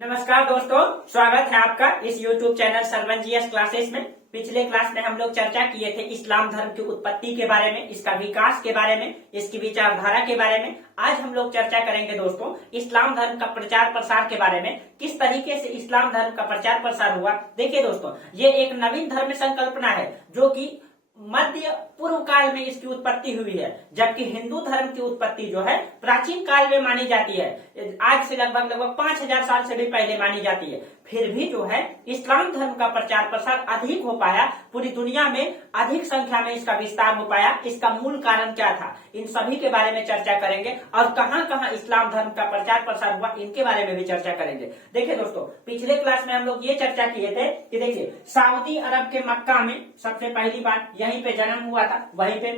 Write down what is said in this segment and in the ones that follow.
नमस्कार दोस्तों, स्वागत है आपका इस YouTube channel Sarvan GS classes में। पिछले क्लास में हम लोग चर्चा किए थे इस्लाम धर्म की उत्पत्ति के बारे में, इसका विकास के बारे में, इसकी विचारधारा के बारे में। आज हम लोग चर्चा करेंगे दोस्तों इस्लाम धर्म का प्रचार प्रसार के बारे में, किस तरीके से इस्लाम धर्म का प्रचार प्रसार हुआ। देखिए दोस्तों, ये एक नवीन धर्म संकल्पना है जो कि मध्य पूर्व काल में इसकी उत्पत्ति हुई है, जबकि हिंदू धर्म की उत्पत्ति जो है प्राचीन काल में मानी जाती है। आज से लगभग 5000 साल से भी पहले मानी जाती है। फिर भी जो है इस्लाम धर्म का प्रचार प्रसार अधिक हो पाया, पूरी दुनिया में अधिक संख्या में इसका विस्तार हो पाया। इसका मूल कारण क्या था, इन सभी के बारे में चर्चा करेंगे और कहां कहां इस्लाम धर्म का प्रचार प्रसार हुआ इनके बारे में भी चर्चा करेंगे। देखिए दोस्तों, पिछले क्लास में हम लोग ये चर्चा किए थे कि देखिए सऊदी अरब के मक्का में सबसे पहली बार यहीं पे जन्म हुआ था, वहीं पे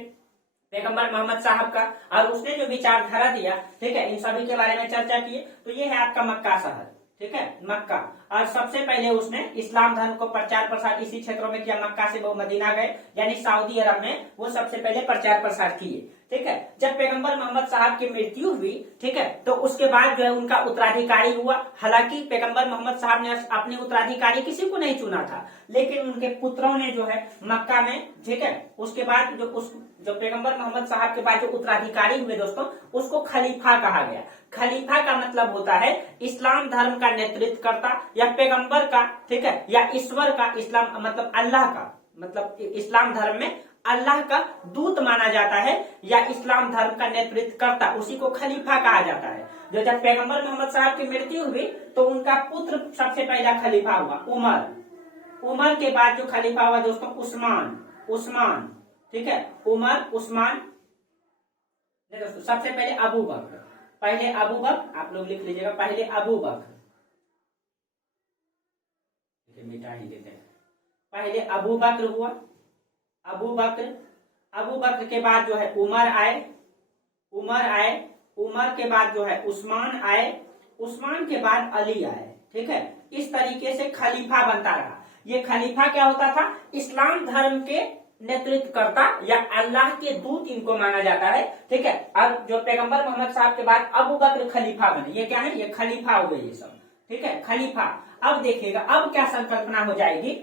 पैगंबर मोहम्मद साहब का, और उसने जो विचारधारा दिया, ठीक है, इन सभी के बारे में चर्चा किए। तो ये है आपका मक्का शहर, ठीक है, मक्का। और सबसे पहले उसने इस्लाम धर्म को प्रचार प्रसार इसी क्षेत्रों में किया। मक्का से वो मदीना गए, यानी सऊदी अरब में वो सबसे पहले प्रचार प्रसार किए, ठीक है। जब पैगंबर मोहम्मद साहब की मृत्यु हुई, ठीक है, तो उसके बाद जो है उनका उत्तराधिकारी हुआ। हालांकि पैगंबर मोहम्मद साहब ने अपने उत्तराधिकारी किसी को नहीं चुना था, लेकिन उनके पुत्रों ने जो है मक्का में, ठीक है, उसके बाद जो पैगंबर मोहम्मद साहब के बाद जो उत्तराधिकारी हुए दोस्तों, उसको खलीफा कहा गया। खलीफा का मतलब होता है इस्लाम धर्म का नेतृत्व करता, या पैगंबर का, ठीक है, या ईश्वर का, इस्लाम मतलब अल्लाह का, मतलब इस्लाम धर्म में अल्लाह का दूत माना जाता है, या इस्लाम धर्म का नेतृत्व करता, उसी को खलीफा कहा जाता है। जो जब पैगंबर मोहम्मद साहब की मृत्यु हुई तो उनका पुत्र सबसे पहला खलीफा हुआ उमर के बाद जो खलीफा हुआ दोस्तों उस्मान, ठीक है, उमर, उस्मान, दोस्तों सबसे पहले अबू बकर, आप लोग लिख लीजिएगा, पहले अबू बकर, मिटा ही देते हैं, पहले अबू बकर हुआ, अबू बकर के बाद जो है उमर आए, उमर के बाद जो है उस्मान आए, उस्मान के बाद अली आए, ठीक है। इस तरीके से खलीफा बनता रहा। ये खलीफा क्या होता था, इस्लाम धर्म के नेतृत्व करता या अल्लाह के दूत इनको माना जाता है, ठीक है। अब जो पैगंबर मोहम्मद साहब के बाद अबू बकर खलीफा बने, ये क्या है, ये खलीफा हुए ये सब, ठीक है, खलीफा। अब देखिएगा अब क्या संकल्पना हो जाएगी,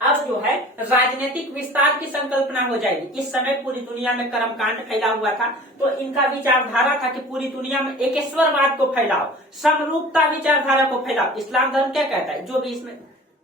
अब जो है राजनीतिक विस्तार की संकल्पना हो जाएगी। इस समय पूरी दुनिया में कर्मकांड फैला हुआ था, तो इनका विचारधारा था कि पूरी दुनिया में एकेश्वरवाद को फैलाओ, समरूपता विचारधारा को फैलाओ। इस्लाम धर्म क्या कहता है, जो भी इसमें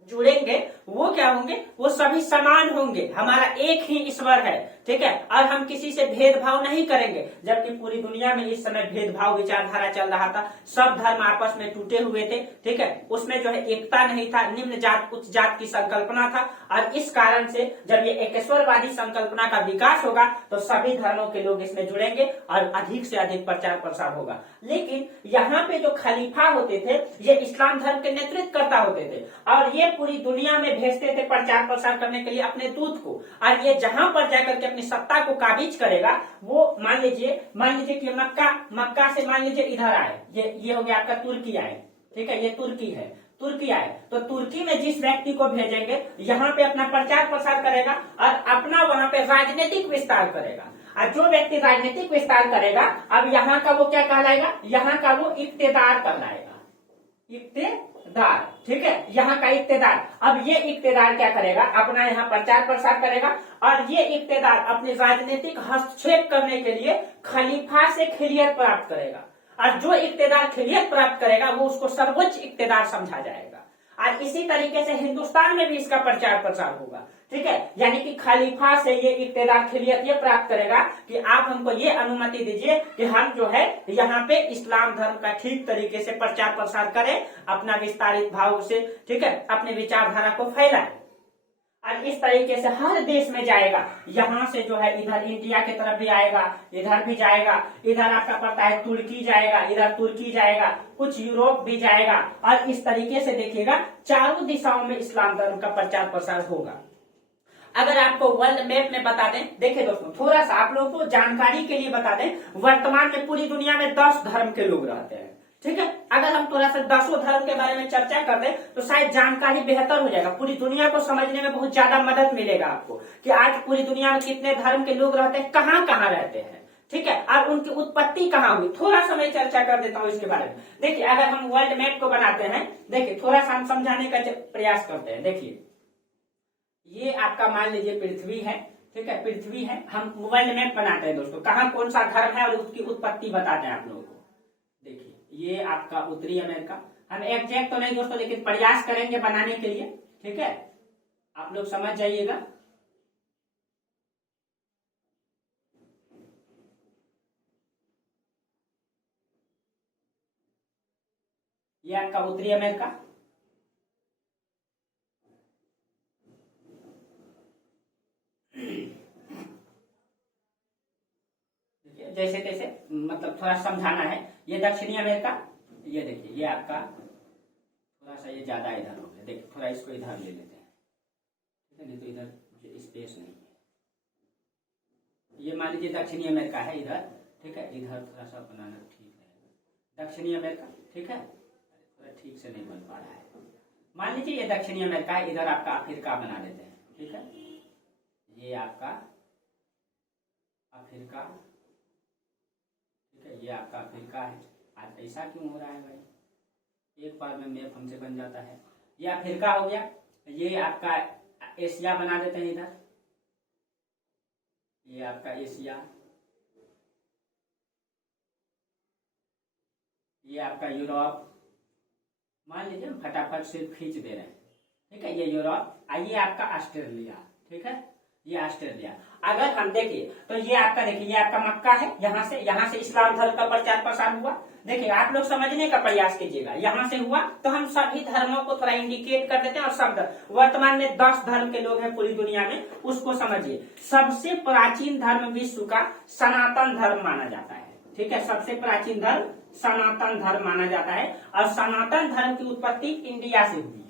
जुड़ेंगे वो क्या होंगे, वो सभी समान होंगे, हमारा एक ही ईश्वर है, ठीक है, और हम किसी से भेदभाव नहीं करेंगे। जबकि पूरी दुनिया में इस समय भेदभाव विचारधारा चल रहा था, सब धर्म आपस में टूटे हुए थे, ठीक है, उसमें जो है एकता नहीं था, निम्न जात उच्च जात की संकल्पना था। और इस कारण से जब ये एकेश्वरवादी संकल्पना का विकास होगा तो सभी धर्मों के लोग इसमें जुड़ेंगे और अधिक से अधिक प्रचार प्रसार होगा। लेकिन यहाँ पे जो खलीफा होते थे ये इस्लाम धर्म के नेतृत्व करता होते थे, और ये पूरी दुनिया में भेजते थे प्रचार प्रसार करने के लिए अपने दूत को, और ये जहां पर जाकर के अपनी सत्ता को काबिज करेगा, वो मान लीजिए कि मक्का से मान लीजिए इधर आए, ये हो गया आपका तुर्की आए, ठीक है, ये तुर्की आए, तो तुर्की में जिस व्यक्ति को भेजेंगे यहाँ पे अपना प्रचार प्रसार करेगा और अपना वहां पे राजनीतिक विस्तार करेगा। और जो व्यक्ति राजनीतिक विस्तार करेगा, अब यहाँ का वो क्या कहलाएगा, यहाँ का वो इक्तेदार कहलाएगा, इक्तेदार, ठीक है, यहाँ का इक्तेदार। अब ये इक्तेदार क्या करेगा, अपना यहाँ प्रचार प्रसार करेगा, और ये इक्तेदार अपने राजनीतिक हस्तक्षेप करने के लिए खलीफा से खिलियत प्राप्त करेगा, और जो इक्तेदार खिलियत प्राप्त करेगा वो उसको सर्वोच्च इक्तेदार समझा जाएगा। और इसी तरीके से हिंदुस्तान में भी इसका प्रचार प्रसार होगा, ठीक है, यानी कि खलीफा से ये इक्तेदार खिलियत ये प्राप्त करेगा कि आप हमको ये अनुमति दीजिए कि हम जो है यहाँ पे इस्लाम धर्म का ठीक तरीके से प्रचार प्रसार करें, अपना विस्तारित भाव से, ठीक है, अपने विचारधारा को फैलाएं। और इस तरीके से हर देश में जाएगा, यहाँ से जो है इधर इंडिया की तरफ भी आएगा, इधर भी जाएगा, इधर आपका पड़ता है तुर्की जाएगा, इधर तुर्की जाएगा, कुछ यूरोप भी जाएगा, और इस तरीके से देखिएगा चारों दिशाओं में इस्लाम धर्म का प्रचार प्रसार होगा। अगर आपको वर्ल्ड मैप में बता दें, देखिए दोस्तों थोड़ा सा आप लोगों को जानकारी के लिए बता दें, वर्तमान में पूरी दुनिया में 10 धर्म के लोग रहते हैं, ठीक है। अगर हम थोड़ा सा 10 धर्म के बारे में चर्चा कर दें तो शायद जानकारी बेहतर हो जाएगा, पूरी दुनिया को समझने में बहुत ज्यादा मदद मिलेगा आपको कि आज पूरी दुनिया में कितने धर्म के लोग रहते हैं, कहाँ कहाँ रहते हैं, ठीक है। और उनकी उत्पत्ति कहाँ हुई, थोड़ा सा मैं चर्चा कर देता हूँ इसके बारे में। देखिए अगर हम वर्ल्ड मैप को बनाते हैं, देखिए थोड़ा सा हम समझाने का प्रयास करते हैं। देखिए ये आपका मान लीजिए पृथ्वी है, ठीक है, पृथ्वी है। हम वर्ल्ड मैप बनाते हैं दोस्तों, कहाँ कौन सा धर्म है और उसकी उत्पत्ति बताते हैं आप लोगों को। देखिए ये आपका उत्तरी अमेरिका, हम एग्जैक्ट तो नहीं दोस्तों लेकिन प्रयास करेंगे बनाने के लिए, ठीक है, आप लोग समझ जाइएगा। ये आपका उत्तरी अमेरिका, जैसे तैसे मतलब थोड़ा समझाना है। ये दक्षिणी अमेरिका, ये देखिए ये आपका थोड़ा सा ये ज्यादा इधर हो गया, देखिए थोड़ा इसको इधर ले लेते हैं, ठीक है, नहीं तो इधर स्पेस नहीं है। ये मान लीजिए दक्षिणी अमेरिका है इधर, ठीक है, इधर थोड़ा सा बनाना ठीक रहेगा। दक्षिणी अमेरिका, ठीक है, थोड़ा ठीक से नहीं बन पा रहा है। मान लीजिए ये दक्षिणी अमेरिका है, इधर आपका अफ्रीका बना देते हैं, ठीक है, ये आपका अफ्रीका, ठीक है, ये आपका अफ्रीका है। आज ऐसा क्यों हो रहा है भाई, एक बार में मैप हमसे बन जाता है। ये अफ्रीका हो गया, ये आपका एशिया बना देते हैं इधर, ये आपका एशिया, ये आपका यूरोप, मान लीजिए हम फटाफट से खींच दे रहे हैं, ठीक है, ये यूरोप। आइए आपका ऑस्ट्रेलिया, ठीक है, ये ऑस्ट्रेलिया। अगर हम देखिए तो ये आपका, देखिए ये आपका मक्का है, यहाँ से इस्लाम धर्म का प्रचार प्रसार हुआ। देखिए आप लोग समझने का प्रयास कीजिएगा, यहाँ से हुआ तो हम सभी धर्मों को थोड़ा इंडिकेट कर देते हैं। और सब वर्तमान में 10 धर्म के लोग हैं पूरी दुनिया में, उसको समझिए। सबसे प्राचीन धर्म विश्व का सनातन धर्म माना जाता है, ठीक है, सबसे प्राचीन धर्म सनातन धर्म माना जाता है। और सनातन धर्म की उत्पत्ति इंडिया से हुई है,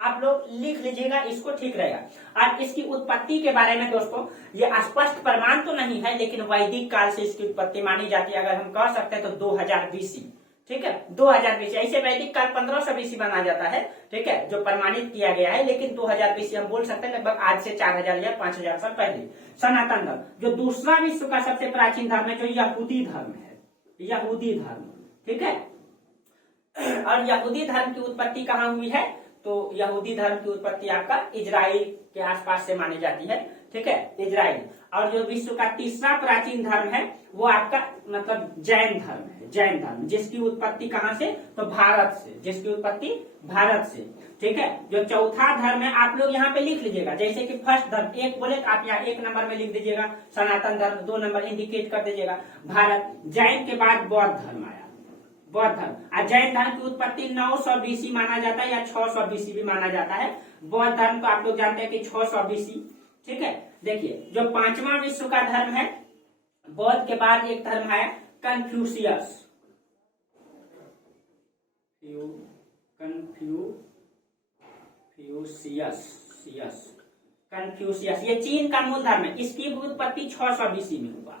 आप लोग लिख लीजिएगा, इसको ठीक रहेगा। और इसकी उत्पत्ति के बारे में दोस्तों ये स्पष्ट प्रमाण तो नहीं है, लेकिन वैदिक काल से इसकी उत्पत्ति मानी जाती है। अगर हम कह सकते हैं तो 2000 बीसी, ठीक है, 2000 बीसी। ऐसे वैदिक काल 1500 बीसी माना जाता है, ठीक है, जो प्रमाणित किया गया है, लेकिन 2000 बीसी हम बोल सकते हैं, लगभग आज से 4000 या 5000 साल पहले। सनातन धर्म जो दूसरा विश्व का सबसे प्राचीन धर्म है, जो यहूदी धर्म है, यहूदी धर्म, ठीक है। और यहूदी धर्म की उत्पत्ति कहाँ हुई है, तो यहूदी धर्म की उत्पत्ति आपका इजराइल के आसपास से मानी जाती है, ठीक है, इजराइल। और जो विश्व का तीसरा प्राचीन धर्म है वो आपका मतलब जैन धर्म है, जैन धर्म, जिसकी उत्पत्ति कहाँ से, तो भारत से, जिसकी उत्पत्ति भारत से, ठीक है। जो चौथा धर्म है आप लोग यहाँ पे लिख लीजिएगा, जैसे कि फर्स्ट धर्म एक बोले तो आप यहाँ 1 नंबर में लिख दीजिएगा सनातन धर्म, 2 नंबर इंडिकेट कर दीजिएगा भारत। जैन के बाद बौद्ध धर्म आया, बौद्ध धर्म। जैन धर्म की उत्पत्ति 900 बीसी माना जाता है या 600 बीसी भी माना जाता है। बौद्ध धर्म तो आप लोग जानते हैं कि 600 बीसी, ठीक है। देखिए जो 5वां विश्व का धर्म है, बौद्ध के बाद एक धर्म है कन्फ्यूशियस, कन्फ्यूशियस, ये चीन का मूल धर्म है। इसकी उत्पत्ति 600 बीसी में हुआ,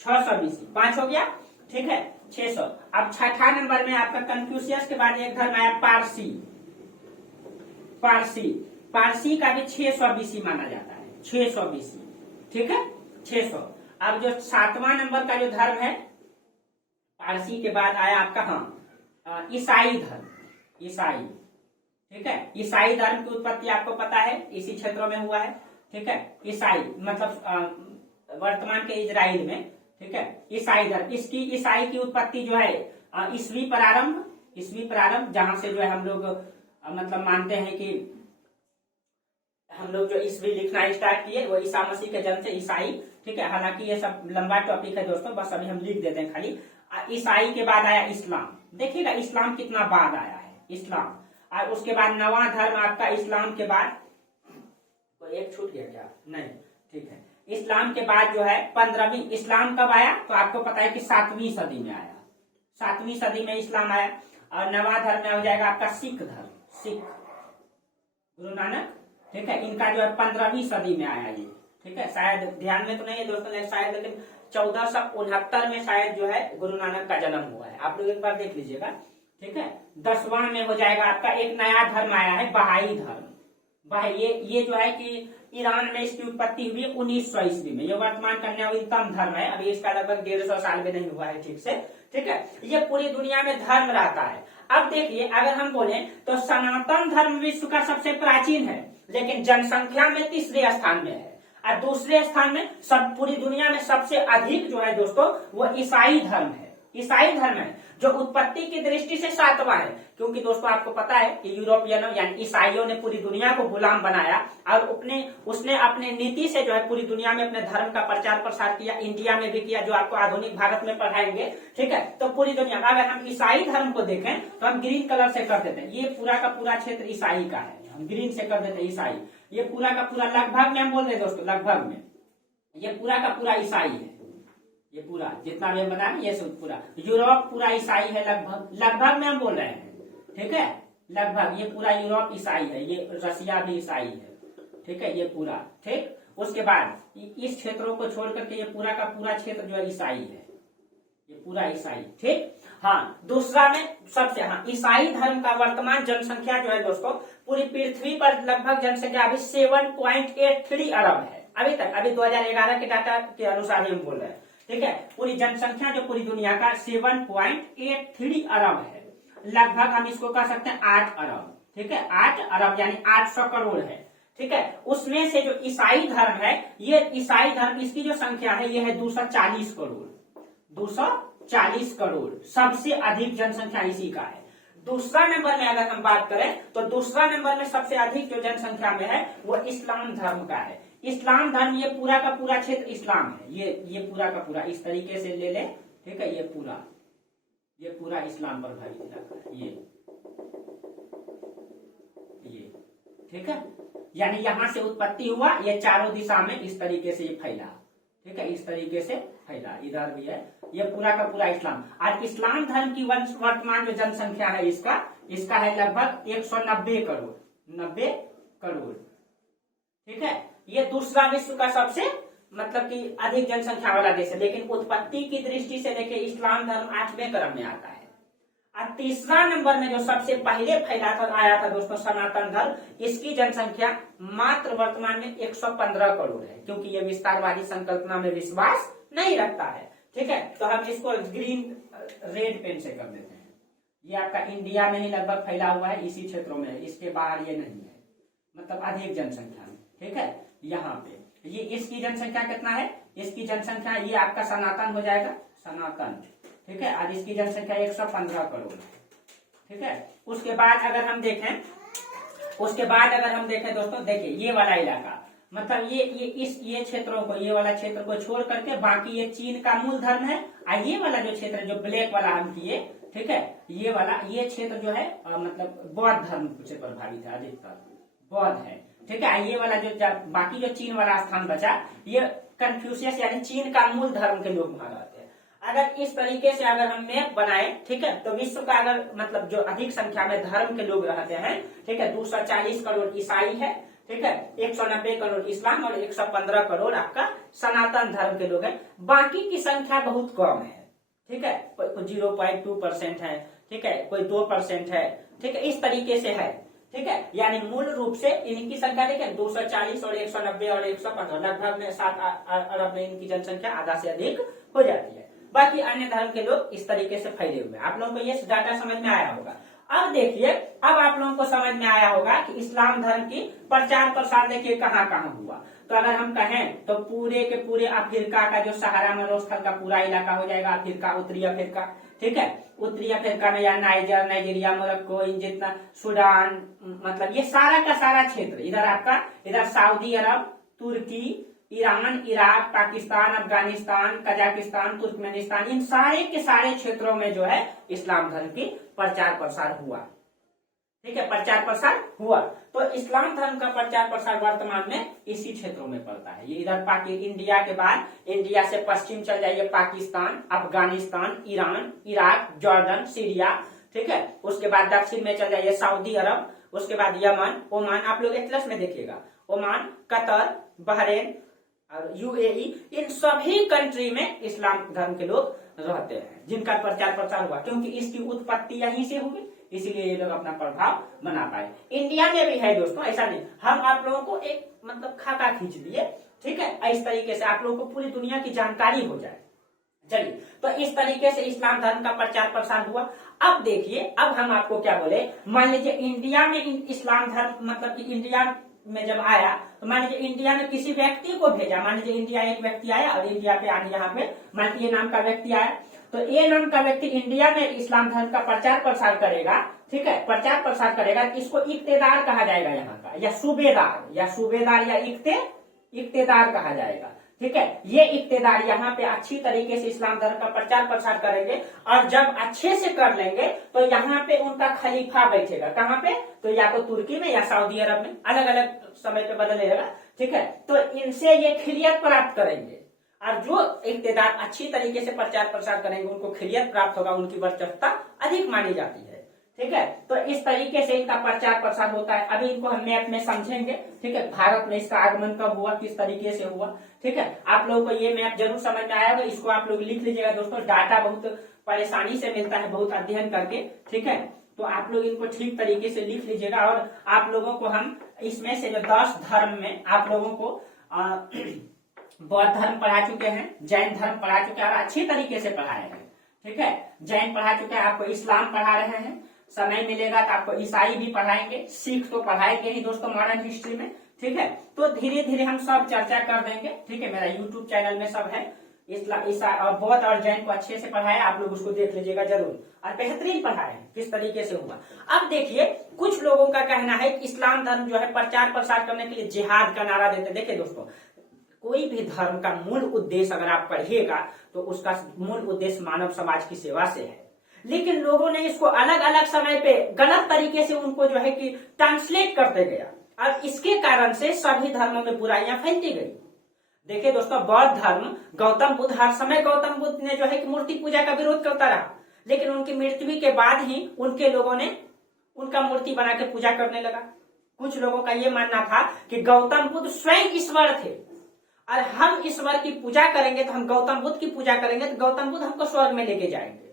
600 बीसी, 5 हो गया, ठीक है, 600। अब छठा नंबर में आपका कन्फ्यूशियस के बाद एक धर्म आया पारसी, पारसी, पारसी का भी 600 बीसी माना जाता है, 600 बीसी, ठीक है, 600। अब जो 7वां नंबर का जो धर्म है पारसी के बाद आया आपका, हाँ, ईसाई धर्म, ईसाई, ठीक है। ईसाई धर्म की उत्पत्ति आपको पता है इसी क्षेत्रों में हुआ है, ठीक है। ईसाई मतलब वर्तमान के इजराइल में, ठीक है, ईसाई धर्म। इसकी ईसाई की उत्पत्ति जो है ईसवी प्रारंभ, जहां से जो है हम लोग मतलब मानते हैं कि हम लोग जो ईसवी लिखना स्टार्ट किए वो ईसा मसीह के जन्म से ईसाई, ठीक है। हालांकि ये सब लंबा टॉपिक है दोस्तों, बस अभी हम लिख देते हैं खाली। ईसाई के बाद आया इस्लाम, देखिएगा इस्लाम कितना बाद आया है, इस्लाम। और उसके बाद 9वां धर्म आपका इस्लाम के बाद, तो एक छूट गया क्या, नहीं, ठीक है। इस्लाम के बाद जो है 15वीं, इस्लाम कब आया तो आपको पता है कि 7वीं सदी में आया, 7वीं सदी में इस्लाम आया। और 9वां धर्म में हो जाएगा आपका सिख धर्म, सिख, गुरु नानक, ठीक है, इनका जो है 15वीं सदी में आया ये, ठीक है। शायद ध्यान में तो नहीं है दोस्तों, शायद, लेकिन 1469 में शायद जो है गुरु नानक का जन्म हुआ है, आप लोग एक बार देख लीजिएगा, ठीक है। 10वां में हो जाएगा आपका एक नया धर्म आया है बहाई धर्म, भाई ये जो है कि ईरान में इसकी उत्पत्ति हुई 1900 ईस्वी में। ये वर्तमान का नवीनतम धर्म है, अभी इसका लगभग 150 साल भी नहीं हुआ है ठीक से, ठीक है। ये पूरी दुनिया में धर्म रहता है। अब देखिए, अगर हम बोले तो सनातन धर्म विश्व का सबसे प्राचीन है, लेकिन जनसंख्या में तीसरे स्थान में है। और दूसरे स्थान में सब पूरी दुनिया में सबसे अधिक जो है दोस्तों वो ईसाई धर्म है। ईसाई धर्म है जो उत्पत्ति की दृष्टि से 7वां है, क्योंकि दोस्तों आपको पता है कि यूरोपियनों यानी ईसाइयों ने पूरी दुनिया को गुलाम बनाया और उसने अपने नीति से जो है पूरी दुनिया में अपने धर्म का प्रचार प्रसार किया, इंडिया में भी किया, जो आपको आधुनिक भारत में पढ़ाएंगे, ठीक है। तो पूरी दुनिया में अगर हम ईसाई धर्म को देखें तो हम ग्रीन कलर से कर देते हैं, ये पूरा का पूरा क्षेत्र ईसाई का है, हम ग्रीन से कर देते हैं ईसाई। ये पूरा का पूरा लगभग में हम बोल रहे हैं दोस्तों, लगभग में ये पूरा का पूरा ईसाई है। ये पूरा जितना भी हम बताया ये सब पूरा यूरोप पूरा ईसाई है, लगभग में हम बोल रहे हैं, ठीक है। लगभग ये पूरा यूरोप ईसाई है, ये रसिया भी ईसाई है, ठीक है। ये पूरा ठीक। उसके बाद इस क्षेत्रों को छोड़ करके ये पूरा का पूरा क्षेत्र जो है ईसाई है, ये पूरा ईसाई, ठीक। हाँ, दूसरा में सबसे ईसाई धर्म का वर्तमान जनसंख्या जो है दोस्तों पूरी पृथ्वी पर लगभग जनसंख्या अभी 7.83 अरब है अभी तक, अभी 2011 के डाटा के अनुसार हम बोल रहे हैं, ठीक है। पूरी जनसंख्या जो पूरी दुनिया का 7.83 अरब है, लगभग हम इसको कह सकते हैं 8 अरब, ठीक है। 8 अरब यानी 800 करोड़ है, ठीक है। उसमें से जो ईसाई धर्म है, ये ईसाई धर्म इसकी जो संख्या है ये है 240 करोड़, 240 करोड़ सबसे अधिक जनसंख्या इसी का है। दूसरा नंबर में अगर हम बात करें तो दूसरा नंबर में सबसे अधिक जो जनसंख्या में है वो इस्लाम धर्म का है। इस्लाम धर्म ये पूरा का पूरा क्षेत्र इस्लाम है, ये पूरा का पूरा इस तरीके से ले ले, ठीक है। ये पूरा इस्लाम प्रभावित इलाका है, ये ठीक है। यानी यहां से उत्पत्ति हुआ, ये चारों दिशा में इस तरीके से ये फैला, ठीक है, इस तरीके से फैला, इधर भी है, ये पूरा का पूरा इस्लाम। और इस्लाम धर्म की वर्तमान जो जनसंख्या है इसका है लगभग 190 करोड़, 90 करोड़, ठीक है। ये दूसरा विश्व का सबसे मतलब कि अधिक जनसंख्या वाला देश है, लेकिन उत्पत्ति की दृष्टि से देखिए इस्लाम धर्म 8वें क्रम में आता है। और तीसरा नंबर में जो सबसे पहले फैला था आया था दोस्तों सनातन धर्म, इसकी जनसंख्या मात्र वर्तमान में 115 करोड़ है, क्योंकि ये विस्तारवादी संकल्पना में विश्वास नहीं रखता है, ठीक है। तो हम इसको ग्रीन रेड पेन से कर देते हैं। ये आपका इंडिया में ही लगभग फैला हुआ है, इसी क्षेत्रों में, इसके बाहर ये नहीं है, मतलब अधिक जनसंख्या में, ठीक है। यहाँ पे ये इसकी जनसंख्या कितना है, इसकी जनसंख्या ये आपका सनातन हो जाएगा, सनातन, ठीक है। और इसकी जनसंख्या 115 करोड़, ठीक है। उसके बाद अगर हम देखें दोस्तों, देखिए ये वाला इलाका, मतलब ये क्षेत्रों को, ये वाला क्षेत्र को छोड़ करके बाकी ये चीन का मूल धर्म है। और ये वाला जो क्षेत्र जो ब्लैक वाला हम किए, ठीक है, ये क्षेत्र जो है मतलब बौद्ध धर्म से प्रभावित है, अधिकतर बौद्ध है, ठीक है। ये वाला जो बाकी जो चीन वाला स्थान बचा, ये कन्फ्यूशियस यानी चीन का मूल धर्म के लोग वहां रहते हैं। अगर इस तरीके से अगर हम मैप बनाए, ठीक है, तो विश्व का अगर मतलब जो अधिक संख्या में धर्म के लोग रहते हैं, ठीक है, 240 करोड़ ईसाई है, ठीक है, 190 करोड़ इस्लाम और 115 करोड़ आपका सनातन धर्म के लोग हैं। बाकी की संख्या बहुत कम है, ठीक है, कोई 0.2% है, ठीक है, कोई 2% है, ठीक है, इस तरीके से है, ठीक है। यानी मूल रूप से इनकी संख्या देखिए 240 और 190 और 115 लगभग में 7 अरब में इनकी जनसंख्या आधा से अधिक हो जाती है। बाकी अन्य धर्म के लोग इस तरीके से फैले हुए हैं। आप लोगों को ये डाटा समझ में आया होगा। अब देखिए, अब आप लोगों को समझ में आया होगा कि इस्लाम धर्म की प्रचार प्रसार देखिए कहाँ कहाँ हुआ। तो अगर हम कहें तो पूरे के पूरे अफ्रीका का जो सहारा मरुस्थल का पूरा इलाका हो जाएगा अफ्रीका, उत्तरी अफ्रीका, ठीक है। उत्तरी अफ्रीका में या नाइजीरिया, मोरक्को, जितना सूडान, मतलब ये सारा का सारा क्षेत्र, इधर आपका इधर सऊदी अरब, तुर्की, Iran, Iraq, Pakistan, Afghanistan, Kazakhstan, Turkmenistan, इन सारे के सारे क्षेत्रों में जो है इस्लाम धर्म की प्रचार प्रसार हुआ, ठीक है, प्रचार प्रसार हुआ। तो इस्लाम धर्म का प्रचार प्रसार वर्तमान में इसी क्षेत्रों में पड़ता है। ये इधर इंडिया के बाद, इंडिया से पश्चिम चल जाइए Pakistan, Afghanistan, Iran, Iraq, Jordan, Syria, ठीक है। उसके बाद दक्षिण में चल जाइए सऊदी अरब, उसके बाद यमन, ओमान, आप लोग एटलस में देखिएगा, ओमान, कतर, बहरीन और यूएई, इन सभी कंट्री में इस्लाम धर्म के लोग रहते हैं, जिनका प्रचार प्रसार हुआ, क्योंकि इसकी उत्पत्ति यहीं से हुई, इसीलिए ये लोग अपना प्रभाव बना पाए। इंडिया में भी है दोस्तों, ऐसा नहीं, हम आप लोगों को एक मतलब खाका खींच दिए, ठीक है, इस तरीके से आप लोगों को पूरी दुनिया की जानकारी हो जाए। चलिए, तो इस तरीके से इस्लाम धर्म का प्रचार प्रसार हुआ। अब देखिए, अब हम आपको क्या बोले, मान लीजिए इंडिया में इस्लाम धर्म मतलब कि इंडिया में जब आया, तो मान लीजिए इंडिया में किसी व्यक्ति को भेजा, मान लीजिए इंडिया एक व्यक्ति आया और इंडिया पे आने यहाँ पे मान लीजिए नाम का व्यक्ति आया, तो ये नाम का व्यक्ति इंडिया में इस्लाम धर्म का प्रचार प्रसार करेगा, ठीक है, प्रचार प्रसार करेगा, इसको इक्तेदार कहा जाएगा यहाँ का, या सूबेदार या इक्तेदार कहा जाएगा, ठीक है। ये इक्तेदार यहाँ पे अच्छी तरीके से इस्लाम धर्म का प्रचार प्रसार करेंगे, और जब अच्छे से कर लेंगे तो यहाँ पे उनका खलीफा बैठेगा, कहाँ पे, तो या तो तुर्की में या सऊदी अरब में, अलग अलग समय पे बदलेगा, ठीक है। तो इनसे ये खिलियत प्राप्त करेंगे, और जो इक्तेदार अच्छी तरीके से प्रचार प्रसार करेंगे उनको खिलियत प्राप्त होगा, उनकी वर्चस्वता अधिक मानी जाती है, ठीक है। तो इस तरीके से इनका प्रचार प्रसार होता है। अभी इनको हम मैप में समझेंगे, ठीक है, भारत में इसका आगमन कब हुआ, किस तरीके से हुआ, ठीक है। आप लोगों को ये मैप जरूर समझ में आया होगा, इसको आप लोग लिख लीजिएगा दोस्तों, डाटा बहुत परेशानी से मिलता है, बहुत अध्ययन करके, ठीक है। तो आप लोग इनको ठीक तरीके से लिख लीजिएगा, और आप लोगों को हम इसमें से जो 10 धर्म में आप लोगों को बौद्ध धर्म पढ़ा चुके हैं, जैन धर्म पढ़ा चुके हैं, और अच्छी तरीके से पढ़ाए हैं, ठीक है। जैन पढ़ा चुके हैं, आपको इस्लाम पढ़ा रहे हैं, समय मिलेगा तो आपको ईसाई भी पढ़ाएंगे, सिख तो पढ़ाएंगे ही दोस्तों मॉडर्न हिस्ट्री में, ठीक है। तो धीरे धीरे हम सब चर्चा कर देंगे, ठीक है, मेरा यूट्यूब चैनल में सब है, ईसाई और बौद्ध और जैन को अच्छे से पढ़ाया, आप लोग उसको देख लीजिएगा जरूर, और बेहतरीन पढ़ाए किस तरीके से हुआ। अब देखिए, कुछ लोगों का कहना है कि इस्लाम धर्म जो है प्रचार प्रसार करने के लिए जिहाद का नारा देते। देखिए दोस्तों, कोई भी धर्म का मूल उद्देश्य अगर आप पढ़िएगा तो उसका मूल उद्देश्य मानव समाज की सेवा से है, लेकिन लोगों ने इसको अलग अलग समय पे गलत तरीके से उनको जो है कि ट्रांसलेट करते गया, और इसके कारण से सभी धर्मों में बुराइयां फैलती गई। देखिए दोस्तों, बौद्ध धर्म, गौतम बुद्ध, हर समय गौतम बुद्ध ने जो है कि मूर्ति पूजा का विरोध करता रहा, लेकिन उनकी मृत्यु के बाद ही उनके लोगों ने उनका मूर्ति बना के पूजा करने लगा। कुछ लोगों का यह मानना था कि गौतम बुद्ध स्वयं ईश्वर थे, और हम ईश्वर की पूजा करेंगे तो हम गौतम बुद्ध की पूजा करेंगे तो गौतम बुद्ध हमको स्वर्ग में लेके जाएंगे।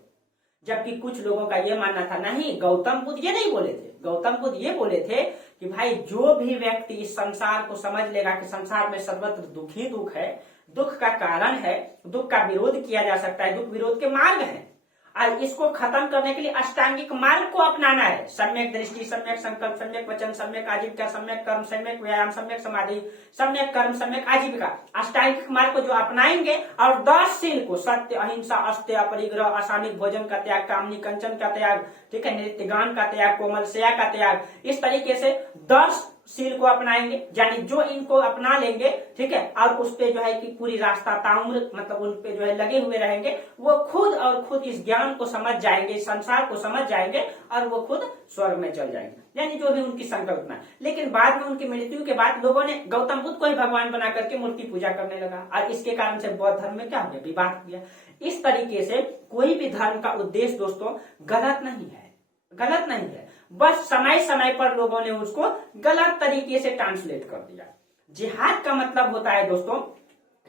जबकि कुछ लोगों का यह मानना था, नहीं, गौतम बुद्ध ये नहीं बोले थे, गौतम बुद्ध ये बोले थे कि भाई जो भी व्यक्ति इस संसार को समझ लेगा कि संसार में सर्वत्र दुख ही दुख है, दुख का कारण है, दुख का विरोध किया जा सकता है, दुख विरोध के मार्ग है, और इसको खत्म करने के लिए अष्टांगिक मार्ग को अपनाना है, सम्यक दृष्टि, सम्यक संकल्प, सम्यक वचन, सम्यक आजीविका, सम्यक कर्म, सम्यक व्यायाम, सम्यक समाधि, सम्यक कर्म, सम्यक आजीविका, अष्टांगिक मार्ग को जो अपनाएंगे, और 10 शील को, सत्य, अहिंसा, अस्त्य, अपरिग्रह, असामयिक भोजन का त्याग, कामनी कंचन का त्याग, ठीक है, नृत्य गान का त्याग, कोमल शया का त्याग, इस तरीके से 10 शील को अपनाएंगे, यानी जो इनको अपना लेंगे, ठीक है, और उस पे जो है कि पूरी रास्ता ताम्र मतलब उन पे जो है लगे हुए रहेंगे, वो खुद और खुद इस ज्ञान को समझ जाएंगे, संसार को समझ जाएंगे, और वो खुद स्वर्ग में चल जाएंगे, यानी जो भी उनकी संकल्पना है। लेकिन बाद में उनकी मृत्यु के बाद लोगों ने गौतम बुद्ध को ही भगवान बना करके मूर्ति पूजा करने लगा, और इसके कारण से बौद्ध धर्म में क्या हो गया, विवाद किया। इस तरीके से कोई भी धर्म का उद्देश्य दोस्तों गलत नहीं है, गलत नहीं है, बस समय समय पर लोगों ने उसको गलत तरीके से ट्रांसलेट कर दिया। जिहाद का मतलब होता है दोस्तों,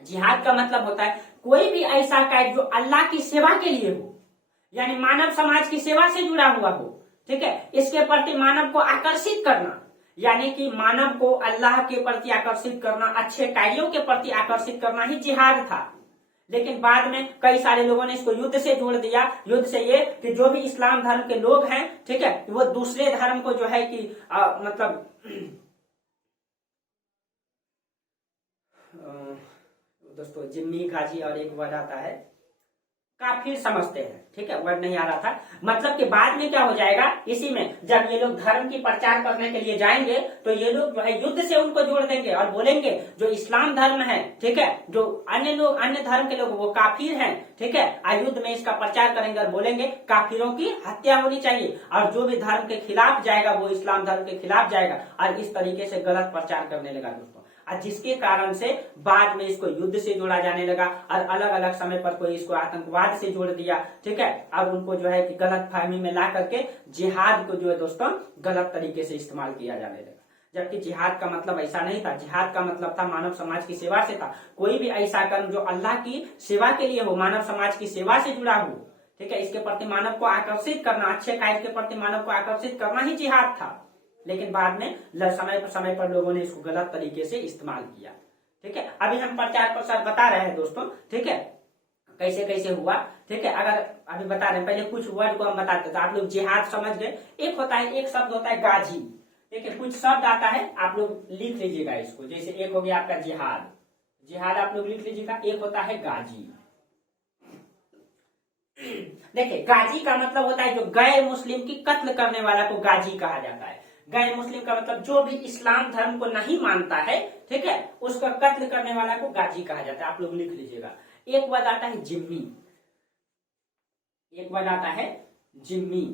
जिहाद का मतलब होता है कोई भी ऐसा कार्य जो अल्लाह की सेवा के लिए हो, यानी मानव समाज की सेवा से जुड़ा हुआ हो, ठीक है, इसके प्रति मानव को आकर्षित करना, यानी कि मानव को अल्लाह के प्रति आकर्षित करना, अच्छे कार्यों के प्रति आकर्षित करना ही जिहाद था। लेकिन बाद में कई सारे लोगों ने इसको युद्ध से जोड़ दिया। युद्ध से ये कि जो भी इस्लाम धर्म के लोग हैं, ठीक है, वो दूसरे धर्म को जो है कि मतलब दोस्तों जिम्मी गाजी और एक वर्ड आता है काफिर समझते हैं, ठीक है, वर्ड नहीं आ रहा था, मतलब कि बाद में क्या हो जाएगा, इसी में जब ये लोग धर्म की प्रचार करने के लिए जाएंगे तो ये लोग जो है युद्ध से उनको जोड़ देंगे और बोलेंगे जो इस्लाम धर्म है, ठीक है, जो अन्य लोग अन्य धर्म के लोग वो काफिर हैं, ठीक है, युद्ध में इसका प्रचार करेंगे और बोलेंगे काफिरों की हत्या होनी चाहिए, और जो भी धर्म के खिलाफ जाएगा वो इस्लाम धर्म के खिलाफ जाएगा, और इस तरीके से गलत प्रचार करने लगा दोस्तों, जिसके कारण से बाद में इसको युद्ध से जोड़ा जाने लगा, और अलग अलग समय पर कोई इसको आतंकवाद से जोड़ दिया, ठीक है, और उनको जो है कि गलत फहमी में ला करके जिहाद को जो है दोस्तों गलत तरीके से इस्तेमाल किया जाने लगा। जबकि जिहाद का मतलब ऐसा नहीं था। जिहाद का मतलब था मानव समाज की सेवा से था। कोई भी ऐसा कर्म जो अल्लाह की सेवा के लिए हो, मानव समाज की सेवा से जुड़ा हो, ठीक है, इसके प्रति मानव को आकर्षित करना, अच्छे कार्य के प्रति मानव को आकर्षित करना ही जिहाद था। लेकिन बाद में समय पर लोगों ने इसको गलत तरीके से इस्तेमाल किया। ठीक है, अभी हम प्रचार प्रसार बता रहे हैं दोस्तों, ठीक है, कैसे कैसे हुआ। ठीक है, अगर अभी बता रहे हैं, पहले कुछ वर्ड को हम बताते थे, आप लोग जिहाद समझ गए। एक होता है, एक शब्द होता है गाजी। देखिए कुछ शब्द आता है, आप लोग लिख लीजिएगा इसको। जैसे एक हो गया आपका जिहाद, जिहाद आप लोग लिख लीजिएगा। एक होता है गाजी। देखिए गाजी का मतलब होता है जो गैर मुस्लिम की कत्ल करने वाला को गाजी कहा जाता है। गैर मुस्लिम का मतलब जो भी इस्लाम धर्म को नहीं मानता है, ठीक है, उसका कत्ल करने वाला को गाजी कहा जाता है। आप लोग लिख लीजिएगा। एक वर्ड आता है जिम्मी, एक वर्ड आता है जिम्मी।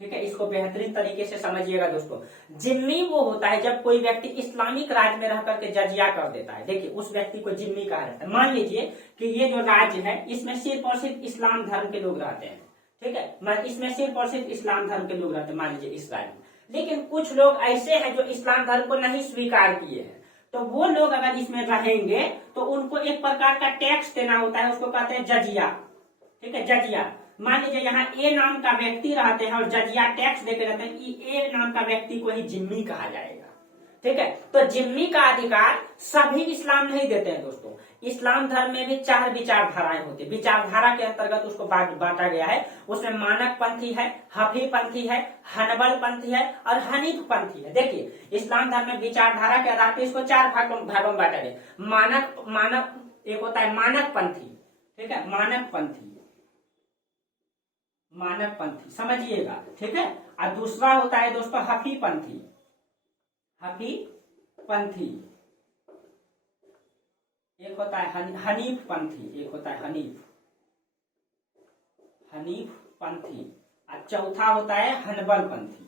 ठीक है, इसको बेहतरीन तरीके से समझिएगा दोस्तों। जिम्मी वो होता है जब कोई व्यक्ति इस्लामिक राज्य में रह करके जजिया कर देता है। देखिए उस व्यक्ति को जिम्मी कहा जाता है। मान लीजिए कि ये जो राज्य है इसमें सिर्फ और सिर्फ इस्लाम धर्म के लोग रहते हैं। ठीक है, इसमें सिर्फ और सिर्फ इस्लाम धर्म के लोग रहते हैं, मान लीजिए इस राज्य में। लेकिन कुछ लोग ऐसे हैं जो इस्लाम धर्म को नहीं स्वीकार किए हैं, तो वो लोग अगर इसमें रहेंगे तो उनको एक प्रकार का टैक्स देना होता है, उसको कहते हैं जजिया। ठीक है, जजिया। मान लीजिए यहाँ ए नाम का व्यक्ति रहते हैं और जजिया टैक्स देके रहते हैं, कि ए नाम का व्यक्ति को ही जिम्मी कहा जाएगा। ठीक है, तो जिम्मी का अधिकार सभी इस्लाम नहीं देते हैं दोस्तों। इस्लाम धर्म में भी 4 विचारधाराएं होती है। विचारधारा के अंतर्गत उसको बांटा गया है। उसमें मानक पंथी है, हफी पंथी है, हनबल पंथी है और हनीफ पंथी है। देखिए इस्लाम धर्म में विचारधारा के आधार पर इसको 4 भागों में बांटा गया। एक होता है मानक पंथी, ठीक है, मानक पंथी, मानक पंथी समझिएगा। ठीक है, और दूसरा होता है दोस्तों हफी पंथी, हफी पंथी। एक होता है हनीफ पंथी, एक होता है हनीफ, हनीफ पंथी। और चौथा होता है हनबल पंथी,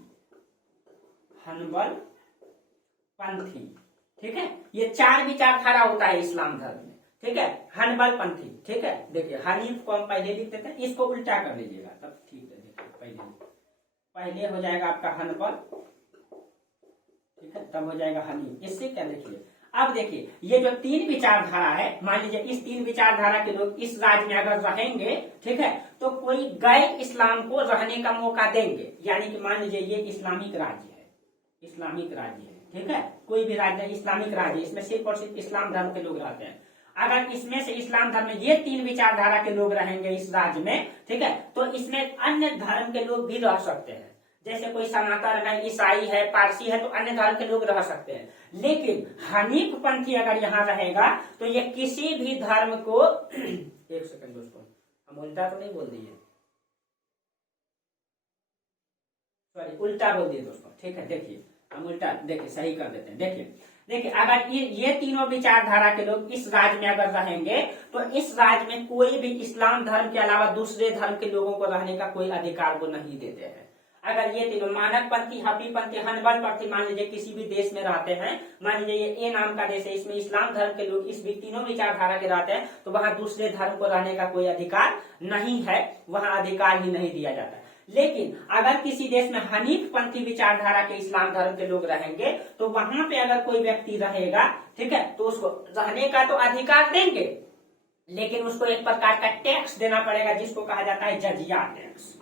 हनबल पंथी। ठीक है, ये 4 विचारधारा होता है इस्लाम धर्म में। ठीक है, हनबल पंथी। ठीक है, देखिए हनीफ को हम पहले लिख देते हैं, इसको उल्टा कर लीजिएगा तब ठीक है। देखिए पहले हो जाएगा आपका हनबल, ठीक है, तब हो जाएगा हनीफ। इससे क्या देखिए, अब देखिए ये जो 3 विचारधारा है, मान लीजिए इस 3 विचारधारा के लोग इस राज्य में अगर रहेंगे, ठीक है, तो कोई गैर इस्लाम को रहने का मौका देंगे। यानी कि मान लीजिए ये इस्लामिक राज्य है, इस्लामिक राज्य है, ठीक है, कोई भी राज्य इस्लामिक राज्य, इसमें सिर्फ और सिर्फ इस्लाम धर्म के लोग रहते हैं। अगर इसमें से इस्लाम धर्म में ये 3 विचारधारा के लोग रहेंगे इस राज्य में, ठीक है, तो इसमें अन्य धर्म के लोग भी रह सकते हैं। जैसे कोई सनातन है, ईसाई है, पारसी है, तो अन्य धर्म के लोग रह सकते हैं। लेकिन हनीफ पंथी अगर यहाँ रहेगा तो ये किसी भी धर्म को एक सेकंड दोस्तों, हम उल्टा तो नहीं बोल दिए, सॉरी उल्टा बोल दिए दोस्तों। ठीक है, देखिए हम उल्टा देखिए सही कर देते हैं। देखिए अगर ये तीनों विचारधारा के लोग इस राज्य में अगर रहेंगे तो इस राज्य में कोई भी इस्लाम धर्म के अलावा दूसरे धर्म के लोगों को रहने का कोई अधिकार वो नहीं देते हैं। अगर ये तीनों मानक पंथी, हफी पंथी, हनबल पंथी मान लीजिए किसी भी देश में रहते हैं, मान लीजिए ये ए नाम का देश है, इसमें इस्लाम धर्म के लोग इस तीनों विचारधारा के रहते हैं, तो वहां दूसरे धर्म को रहने का कोई अधिकार नहीं है, वहां अधिकार ही नहीं दिया जाता। लेकिन अगर किसी देश में हनीफ पंथी विचारधारा के इस्लाम धर्म के लोग रहेंगे तो वहां पे अगर कोई व्यक्ति रहेगा, ठीक है, तो उसको रहने का तो अधिकार देंगे, लेकिन उसको एक प्रकार का टैक्स देना पड़ेगा जिसको कहा जाता है जजिया टैक्स,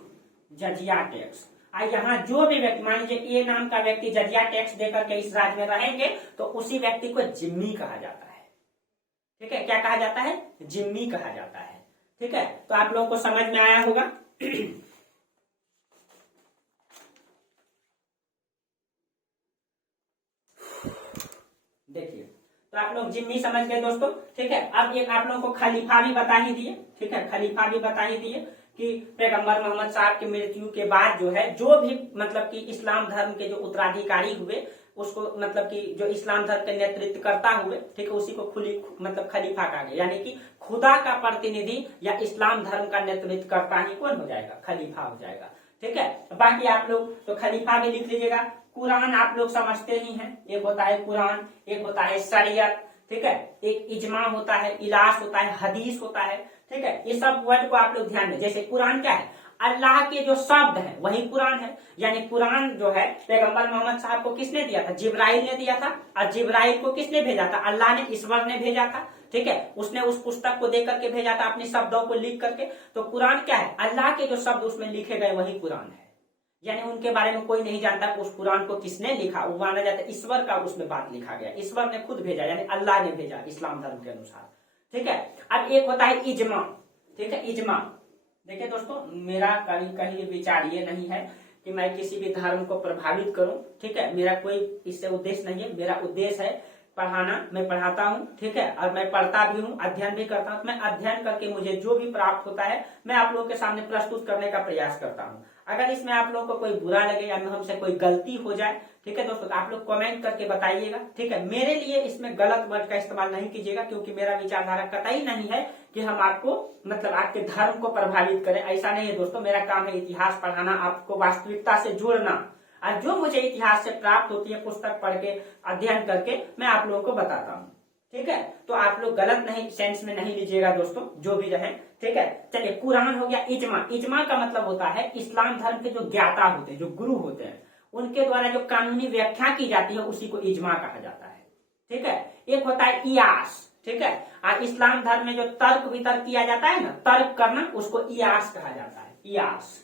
जजिया टैक्स। यहाँ जो भी व्यक्ति, मान लीजिए ए नाम का व्यक्ति जजिया टैक्स देकर के इस राज्य में रहेंगे तो उसी व्यक्ति को जिम्मी कहा जाता है। ठीक है, क्या कहा जाता है? जिम्मी कहा जाता है। ठीक है, तो आप लोगों को समझ में आया होगा। देखिए तो आप लोग जिम्मी समझ गए दोस्तों। ठीक है, अब एक आप लोगों को खलीफा भी बता ही दिए। ठीक है, खलीफा भी बता ही दिए कि पैगंबर मोहम्मद साहब की मृत्यु के बाद जो है, जो भी मतलब कि इस्लाम धर्म के जो उत्तराधिकारी हुए उसको मतलब कि जो इस्लाम धर्म के नेतृत्व करता हुए, ठीक है, उसी को मतलब खलीफा कहा गया। यानी कि खुदा का प्रतिनिधि या इस्लाम धर्म का नेतृत्व करता ही कौन हो जाएगा? खलीफा हो जाएगा। ठीक है, बाकी आप लोग तो खलीफा भी लिख लीजिएगा। कुरान आप लोग समझते ही हैं, एक होता है कुरान, एक होता है शरीयत, ठीक है, एक इजमा होता है, इलास होता है, हदीस होता है। ठीक है, ये सब वर्ड को आप लोग ध्यान दें। जैसे कुरान क्या है? अल्लाह के जो शब्द है वही कुरान है। यानी कुरान जो है पैगंबर मोहम्मद साहब को किसने दिया था? जिब्राइल ने दिया था। और जिब्राइल को किसने भेजा था? अल्लाह ने, ईश्वर ने भेजा था। ठीक है, उसने उस पुस्तक को दे करके भेजा था अपने शब्दों को लिख करके। तो कुरान क्या है? अल्लाह के जो शब्द उसमें लिखे गए वही कुरान है। यानी उनके बारे में कोई नहीं जानता कि उस कुरान को किसने लिखा। वो माना जाता है ईश्वर का उसमें बात लिखा गया, ईश्वर ने खुद भेजा, यानी अल्लाह ने भेजा इस्लाम धर्म के अनुसार। ठीक है, अब एक होता है इजमा। ठीक है, इजमा। देखिए दोस्तों, मेरा कहीं विचार ये नहीं है कि मैं किसी भी धर्म को प्रभावित करूं। ठीक है, मेरा कोई इससे उद्देश्य नहीं है। मेरा उद्देश्य है पढ़ाना। मैं पढ़ाता हूँ, ठीक है, और मैं पढ़ता भी हूँ, अध्ययन भी करता हूँ। मैं अध्ययन करके मुझे जो भी प्राप्त होता है मैं आप लोगों के सामने प्रस्तुत करने का प्रयास करता हूँ। अगर इसमें आप लोगों को कोई बुरा लगे या हमसे कोई गलती हो जाए, ठीक है दोस्तों, तो आप लोग कमेंट करके बताइएगा। ठीक है, मेरे लिए इसमें गलत वर्ड का इस्तेमाल नहीं कीजिएगा, क्योंकि मेरा विचारधारा कतई नहीं है कि हम आपको मतलब आपके धर्म को प्रभावित करें। ऐसा नहीं है दोस्तों, मेरा काम है इतिहास पढ़ाना, आपको वास्तविकता से जोड़ना। और जो मुझे इतिहास से प्राप्त होती है पुस्तक पढ़ के, अध्ययन करके, मैं आप लोगों को बताता हूँ। ठीक है, तो आप लोग गलत नहीं सेंस में नहीं लीजिएगा दोस्तों, जो भी रहे। ठीक है, चलिए, कुरान हो गया। इजमा, इजमा का मतलब होता है इस्लाम धर्म के जो ज्ञाता होते हैं, जो गुरु होते हैं, उनके द्वारा जो कानूनी व्याख्या की जाती है उसी को इजमा कहा जाता है। ठीक है, एक होता है इयास। ठीक है, और इस्लाम धर्म में जो तर्क वितर्क किया जाता है ना, तर्क करना, उसको इयास कहा जाता है, इयास।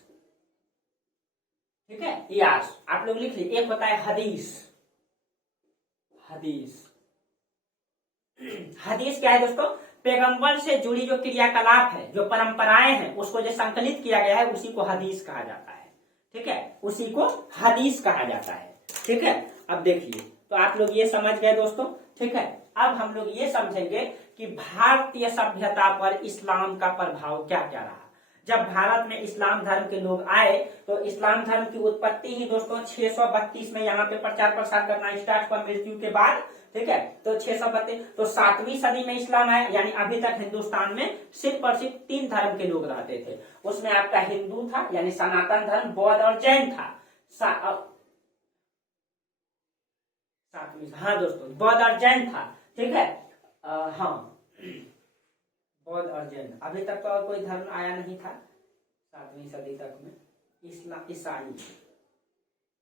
ठीक है, इयास आप लोग लिख लीजिए। एक होता है हदीस। हदीस, हदीस क्या है दोस्तों? पैगंबर से जुड़ी जो क्रियाकलाप है, जो परंपराएं हैं, उसको जो संकलित किया गया है उसी को हदीस कहा जाता है। ठीक है, उसी को हदीस कहा जाता है। ठीक है, अब देखिए, तो आप लोग ये समझ गए दोस्तों। ठीक है, अब हम लोग ये समझेंगे कि भारतीय सभ्यता पर इस्लाम का प्रभाव क्या क्या रहा। जब भारत में इस्लाम धर्म के लोग आए तो इस्लाम धर्म की उत्पत्ति ही दोस्तों 632 में यहाँ पे प्रचार प्रसार करना स्टार्ट हुआ मृत्यु के बाद। ठीक है, तो 632, तो 7वीं सदी में इस्लाम आया। यानी अभी तक हिंदुस्तान में सिर्फ और सिर्फ 3 धर्म के लोग रहते थे। उसमें आपका हिंदू था यानी सनातन धर्म, बौद्ध और जैन था। हाँ दोस्तों, बौद्ध और जैन था। ठीक है, हाँ, बौद्ध और जैन। अभी तक तो और कोई धर्म आया नहीं था 7वीं सदी तक में। ईसाई,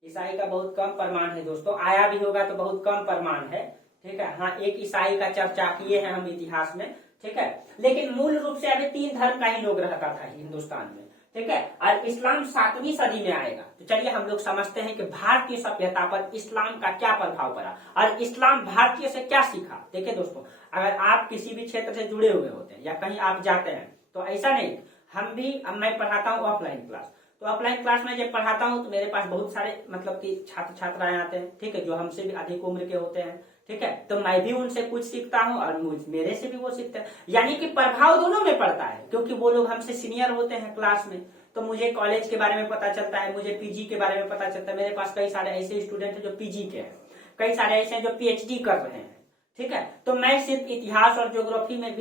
ईसाई का बहुत कम प्रमाण है दोस्तों, आया भी होगा तो बहुत कम प्रमाण है। ठीक है, हाँ, एक ईसाई का चर्चा किए हैं हम इतिहास में। ठीक है, लेकिन मूल रूप से अभी 3 धर्म का ही लोग रहता था हिंदुस्तान में। ठीक है, और इस्लाम 7वीं सदी में आएगा। तो चलिए हम लोग समझते हैं कि भारतीय सभ्यता पर इस्लाम का क्या प्रभाव पड़ा और इस्लाम भारतीय से क्या सीखा। देखिए दोस्तों, अगर आप किसी भी क्षेत्र से जुड़े हुए होते हैं या कहीं आप जाते हैं तो ऐसा नहीं, हम भी, अब मैं पढ़ाता हूँ ऑफलाइन क्लास, तो ऑफलाइन क्लास में जब पढ़ाता हूँ तो मेरे पास बहुत सारे मतलब कि छात्र छात्राएं आते हैं। ठीक है, जो हमसे भी अधिक उम्र के होते हैं। ठीक है, तो मैं भी उनसे कुछ सीखता हूँ और मेरे से भी वो सीखते हैं। यानी कि प्रभाव दोनों में पड़ता है, क्योंकि वो लोग हमसे सीनियर होते हैं क्लास में, तो मुझे कॉलेज के बारे में पता चलता है, मुझे पीजी के बारे में पता चलता है। मेरे पास कई सारे ऐसे स्टूडेंट हैं जो पीजी के हैं, कई सारे ऐसे हैं जो पीएचडी कर रहे हैं। ठीक है, तो मैं सिर्फ इतिहास और ज्योग्राफी में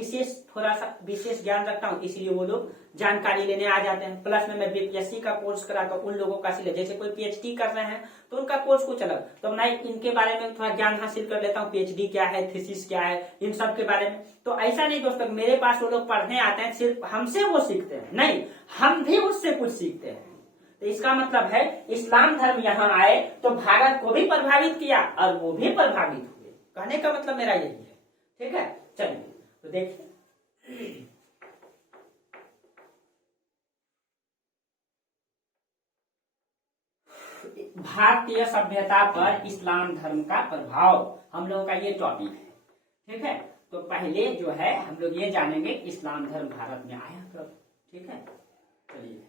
थोड़ा सा विशेष ज्ञान रखता हूँ, इसलिए वो लोग जानकारी लेने आ जाते हैं। प्लस में मैं बीपीएससी का कोर्स कराता हूँ उन लोगों का, सिले जैसे कोई पीएचडी कर रहे हैं तो उनका कोर्स कुछ अलग, तो मैं इनके बारे में थोड़ा ज्ञान हासिल कर लेता हूँ, पीएचडी क्या है, थीसिस क्या है, इन सब के बारे में। तो ऐसा नहीं दोस्तों, मेरे पास वो लोग पढ़ने आते हैं, सिर्फ हमसे वो सीखते हैं नहीं, हम भी उससे कुछ सीखते हैं। तो इसका मतलब है इस्लाम धर्म यहाँ आए तो भारत को भी प्रभावित किया और वो भी प्रभावित हुए। कहने का मतलब मेरा यही है। ठीक है, चलिए तो देखिए, भारतीय सभ्यता पर इस्लाम धर्म का प्रभाव हम लोगों का ये टॉपिक है। ठीक है, तो पहले जो है हम लोग ये जानेंगे इस्लाम धर्म भारत में आया कब। ठीक है, चलिए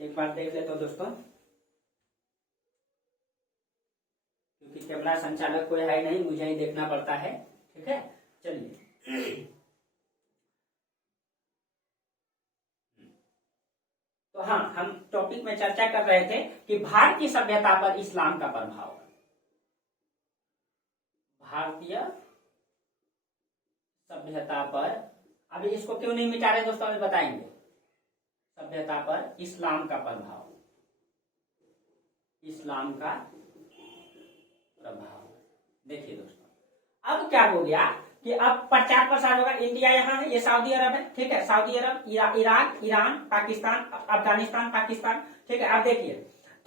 एक बार देख लेते हो दोस्तों, क्योंकि कैमरा संचालक कोई है नहीं, मुझे ही देखना पड़ता है। ठीक है, चलिए, तो हाँ, हम टॉपिक में चर्चा कर रहे थे कि भारतीय सभ्यता पर इस्लाम का प्रभाव। भारतीय सभ्यता पर, अभी इसको क्यों नहीं मिटा रहे दोस्तों, अभी बताएंगे। सभ्यता पर इस्लाम का प्रभाव, इस्लाम का प्रभाव। देखिए दोस्तों, अब क्या हो गया कि अब प्रचार प्रसार होगा। इंडिया यहाँ है, ये सऊदी अरब है, ठीक है, सऊदी अरब, इराक, ईरान, पाकिस्तान, अफगानिस्तान, पाकिस्तान, ठीक है। आप देखिए,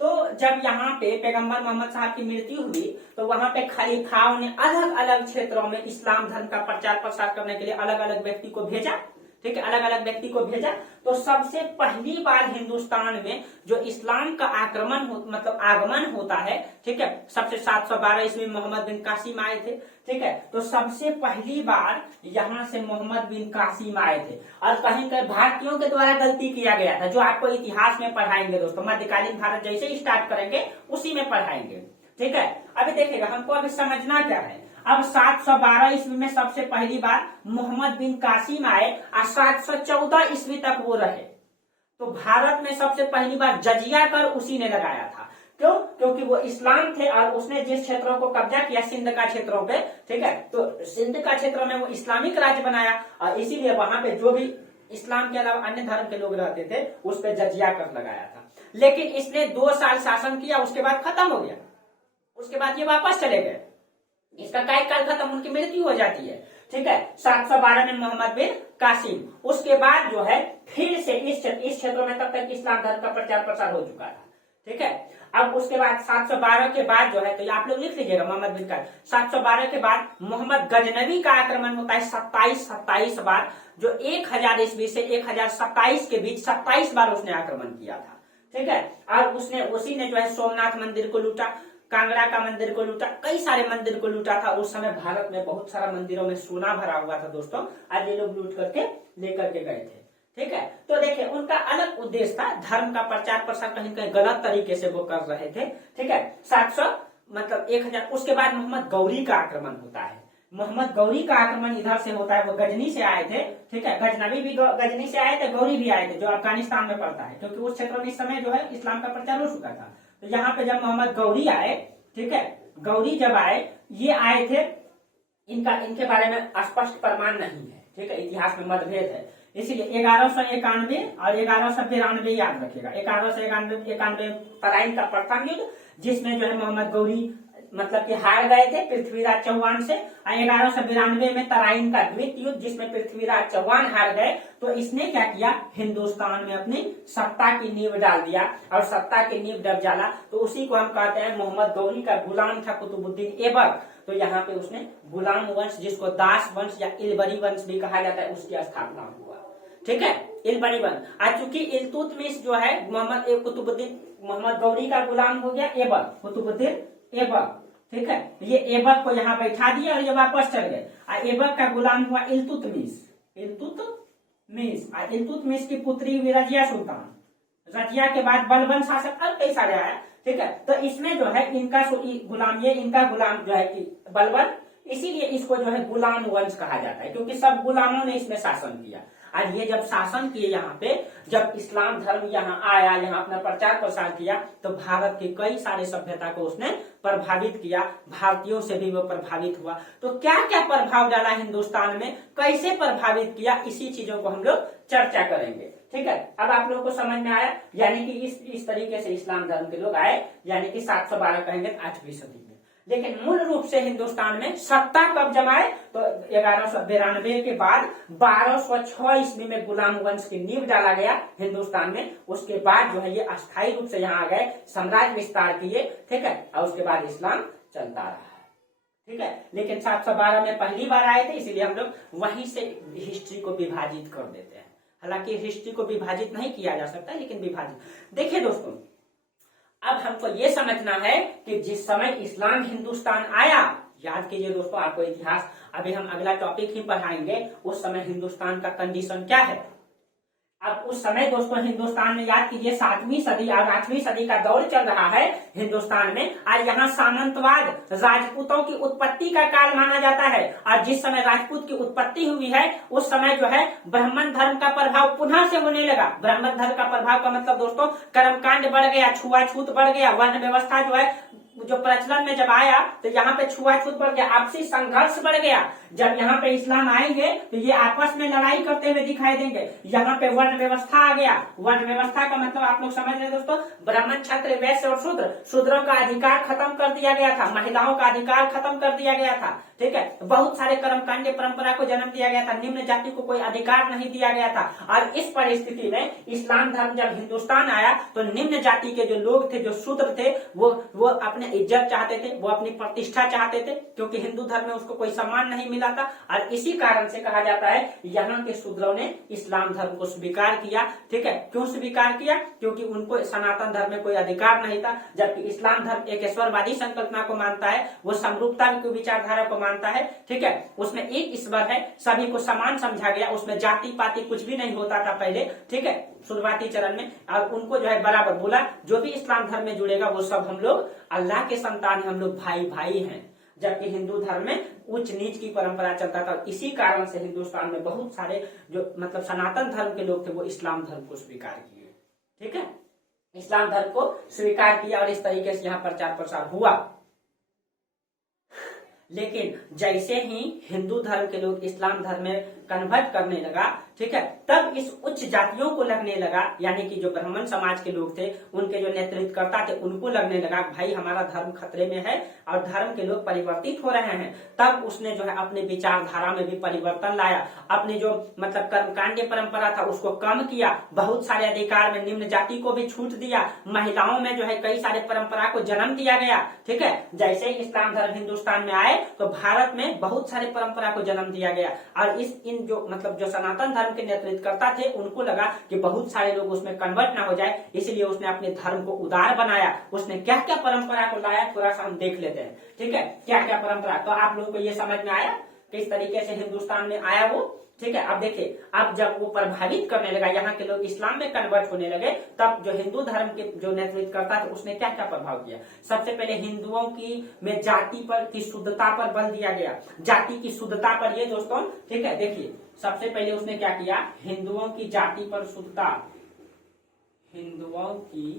तो जब यहाँ पे पैगंबर मोहम्मद साहब की मृत्यु हुई तो वहां पे खलीफाओं ने अलग अलग क्षेत्रों में इस्लाम धर्म का प्रचार प्रसार करने के लिए अलग अलग व्यक्ति को भेजा, ठीक है, अलग अलग व्यक्ति को भेजा। तो सबसे पहली बार हिंदुस्तान में जो इस्लाम का मतलब आगमन होता है, ठीक है, सबसे 712 ईस्वी में मोहम्मद बिन कासिम आए थे, ठीक है। तो सबसे पहली बार यहाँ से मोहम्मद बिन कासिम आए थे और कहीं कहीं भारतीयों के द्वारा गलती किया गया था, जो आपको इतिहास में पढ़ाएंगे दोस्तों, मध्यकालीन भारत जैसे ही स्टार्ट करेंगे उसी में पढ़ाएंगे, ठीक है। अभी देखिएगा, हमको अभी समझना क्या है। अब 712 ईस्वी में सबसे पहली बार मोहम्मद बिन कासिम आए और 714 ईस्वी तक वो रहे। तो भारत में सबसे पहली बार जजिया कर उसी ने लगाया था। क्यों? क्योंकि वो इस्लाम थे और उसने जिस क्षेत्रों को कब्जा किया, सिंध का क्षेत्रों पे, ठीक है, तो सिंध का क्षेत्र में वो इस्लामिक राज्य बनाया और इसीलिए वहां पे जो भी इस्लाम के अलावा अन्य धर्म के लोग रहते थे उस पर जजिया कर लगाया था। लेकिन इसने 2 साल शासन किया, उसके बाद खत्म हो गया, उसके बाद ये वापस चले गए, इसका कार्यकाल खत्म, उनकी मृत्यु हो जाती है, ठीक है। 712 में मोहम्मद बिन कासिम, उसके बाद जो है फिर से इस क्षेत्रों में तब तक इस्लाम धर्म का प्रचार प्रसार हो चुका था, ठीक है। अब उसके बाद 712 के बाद जो है, तो आप लोग लिख लीजिएगा मोहम्मद बिन कासिम। 712 के बाद मोहम्मद गजनवी का आक्रमण होता है 27 बार, जो 1000 ईस्वी से 1027 के बीच 27 बार उसने आक्रमण किया था, ठीक है। और उसी ने जो है सोमनाथ मंदिर को लूटा, कांगड़ा का मंदिर को लूटा, कई सारे मंदिर को लूटा था। उस समय भारत में बहुत सारा मंदिरों में सोना भरा हुआ था दोस्तों, आज ये लोग लूट करके लेकर के गए थे, ठीक है। तो देखिए, उनका अलग उद्देश्य था, धर्म का प्रचार प्रसार कहीं कहीं गलत तरीके से वो कर रहे थे, ठीक है। 1000 उसके बाद मोहम्मद गौरी का आक्रमण होता है। मोहम्मद गौरी का आक्रमण इधर से होता है, वो गजनी से आए थे, ठीक है, गजनवी भी गजनी से आए थे, गौरी भी आए थे, जो अफगानिस्तान में पड़ता है, क्योंकि उस क्षेत्र में इस समय जो है इस्लाम का प्रचार हो चुका था। तो यहाँ पे जब मोहम्मद गौरी आए, ठीक है, गौरी जब आए, ये आए थे, इनके बारे में स्पष्ट प्रमाण नहीं है, ठीक है, इतिहास में मतभेद है, इसीलिए 1191 और 1192 याद रखिएगा। 1191 तराइन का प्रथम युद्ध, जिसमें जो है मोहम्मद गौरी मतलब कि हार गए थे पृथ्वीराज चौहान से, और 1192 में तराइन का द्वितीय युद्ध, जिसमें पृथ्वीराज चौहान हार गए। तो इसने क्या किया, हिंदुस्तान में अपनी सत्ता की नींव डाल दिया, और सत्ता की नींव जब डाला तो उसी को हम कहते हैं, मोहम्मद गौरी का गुलाम था कुतुबुद्दीन ऐबक। तो यहाँ पे उसने गुलाम वंश, जिसको दास वंश या इलबरी वंश भी कहा जाता है, उसकी स्थापना हुआ, ठीक है, इलबरी वंश। आज चूंकि इल्तुतमिश जो है मोहम्मद गौरी का गुलाम हो गया ऐबक, कुतुबुद्दीन ऐबक, ठीक है, ये ऐबक को यहाँ बैठा दिया और ये वापस चल गए। ऐबक का गुलाम हुआ इल्तुतमिश, इल्तुतमिश की पुत्री हुई रजिया सुल्तान। रजिया के बाद बलबन शासक और कई सारे आया, ठीक है। तो इसमें जो है इनका गुलाम जो है बलबन, इसीलिए इसको जो है गुलाम वंश कहा जाता है, क्योंकि सब गुलामों ने इसमें शासन किया। और ये जब शासन किए यहाँ पे, जब इस्लाम धर्म यहाँ आया, यहाँ अपना प्रचार प्रसार किया, तो भारत की कई सारे सभ्यता को उसने प्रभावित किया, भारतीयों से भी वो प्रभावित हुआ। तो क्या क्या प्रभाव डाला हिंदुस्तान में, कैसे प्रभावित किया, इसी चीजों को हम लोग चर्चा करेंगे, ठीक है। अब आप लोगों को समझ में आया, यानी कि इस तरीके से इस्लाम धर्म के लोग आए, यानी कि 712 कहेंगे 8वीं सदी में। लेकिन मूल रूप से हिंदुस्तान में सत्ता कब जमाए, तो 1192 के बाद 1206 ईस्वी में गुलाम वंश की नींव डाला गया हिंदुस्तान में। उसके बाद जो है ये अस्थायी रूप से यहाँ आ गए, साम्राज्य विस्तार किए, ठीक है, और उसके बाद इस्लाम चलता रहा है, ठीक है। लेकिन 712 में पहली बार आए थे, इसीलिए हम लोग वहीं से हिस्ट्री को विभाजित कर देते हैं। हालांकि हिस्ट्री को विभाजित नहीं किया जा सकता, लेकिन विभाजित। देखिए दोस्तों, अब हमको ये समझना है कि जिस समय इस्लाम हिंदुस्तान आया, याद कीजिए दोस्तों, आपको इतिहास अभी हम अगला टॉपिक ही पढ़ाएंगे, उस समय हिंदुस्तान का कंडीशन क्या है। अब उस समय दोस्तों हिंदुस्तान में, याद कीजिए, 7वीं सदी और 8वीं सदी का दौर चल रहा है हिंदुस्तान में। आज यहाँ सामंतवाद, राजपूतों की उत्पत्ति का काल माना जाता है, और जिस समय राजपूत की उत्पत्ति हुई है उस समय जो है ब्राह्मण धर्म का प्रभाव पुनः से होने लगा। ब्राह्मण धर्म का प्रभाव का मतलब दोस्तों, कर्मकांड बढ़ गया, छुआछूत बढ़ गया, वर्ण व्यवस्था जो है जो प्रचलन में जब आया तो यहाँ पे छुआछूत बढ़ गया, आपसी संघर्ष बढ़ गया। जब यहाँ पे इस्लाम आएंगे तो ये आपस में लड़ाई करते हुए दिखाई देंगे, यहाँ पे वर्ण वर्ण व्यवस्था आ गया। वर्ण व्यवस्था का मतलब आप लोग समझ रहे दोस्तों, ब्राह्मण, क्षत्रिय, वैश्य और शूद्र, शूद्रों का अधिकार खत्म कर दिया गया था, महिलाओं का अधिकार खत्म कर दिया गया था, ठीक है। बहुत सारे कर्मकांड परंपरा को जन्म दिया गया था, निम्न जाति को कोई अधिकार नहीं दिया गया था। और इस परिस्थिति में इस्लाम धर्म जब हिंदुस्तान आया तो निम्न जाति के जो लोग थे, जो शूद्र थे, वो अपने इज्जत चाहते थे, वो अपनी प्रतिष्ठा चाहते थे, क्योंकि हिंदू धर्म में उसको कोई सम्मान नहीं मिला था। और इसी कारण से कहा जाता है यहाँ के शूद्रों ने इस्लाम धर्म को स्वीकार किया, ठीक है। क्यों स्वीकार किया? क्योंकि उनको सनातन धर्म में कोई अधिकार नहीं था, जबकि इस्लाम धर्म एक ईश्वरवादी संकल्पना को मानता है, वो समरूपता की विचारधारा को मानता है, ठीक है। उसमें एक ईश्वर है, सभी को समान समझा गया, उसमें जाति पाति कुछ भी नहीं होता था पहले, ठीक है, शुरुआती चरण में। और उनको जो है बराबर बोला, जो भी इस्लाम धर्म में जुड़ेगा वो सब हम लोग अल्लाह के संतान हैं, हम लोग भाई भाई हैं। जबकि हिंदू धर्म में उच्च नीच की परंपरा चलता था। इसी कारण से हिंदुस्तान में बहुत सारे जो मतलब सनातन धर्म के लोग थे वो इस्लाम धर्म को स्वीकार किए, ठीक है, इस्लाम धर्म को स्वीकार किया और इस तरीके से यहाँ प्रचार प्रसार हुआ। लेकिन जैसे ही हिंदू धर्म के लोग इस्लाम धर्म में कन्वर्ट करने लगा, ठीक है, तब इस उच्च जातियों को लगने लगा, यानी कि जो ब्राह्मण समाज के लोग थे, उनके जो नेतृत्व करता थे, उनको लगने लगा भाई हमारा धर्म खतरे में है और धर्म के लोग परिवर्तित हो रहे हैं। तब उसने जो है अपने विचारधारा में भी परिवर्तन लाया, अपने जो मतलब कर्मकांड परंपरा था उसको कम किया, बहुत सारे अधिकार में निम्न जाति को भी छूट दिया, महिलाओं में जो है कई सारे परंपरा को जन्म दिया गया, ठीक है। जैसे इस्लाम धर्म हिंदुस्तान में आए तो भारत में बहुत सारे परंपरा को जन्म दिया गया। और इन जो मतलब जो सनातन धर्म के नेतृत्व करता थे, उनको लगा कि बहुत सारे लोग उसमें कन्वर्ट ना हो जाए, इसलिए उसने अपने धर्म को उदार बनाया। उसने क्या क्या परंपरा को लाया, थोड़ा सा हम देख लेते हैं, ठीक है, क्या क्या परंपरा। तो आप लोगों को ये समझ में आया किस तरीके से हिंदुस्तान में आया वो, ठीक है। अब देखिए, अब जब वो प्रभावित करने लगा, यहाँ के लोग इस्लाम में कन्वर्ट होने लगे, तब जो हिंदू धर्म के जो नेतृत्व करता था उसने क्या क्या प्रभाव किया। सबसे पहले हिंदुओं की में जाति पर की शुद्धता पर बल दिया गया, जाति की शुद्धता पर, ये दोस्तों, ठीक है। देखिए, सबसे पहले उसने क्या किया, हिंदुओं की जाति पर शुद्धता, हिंदुओं की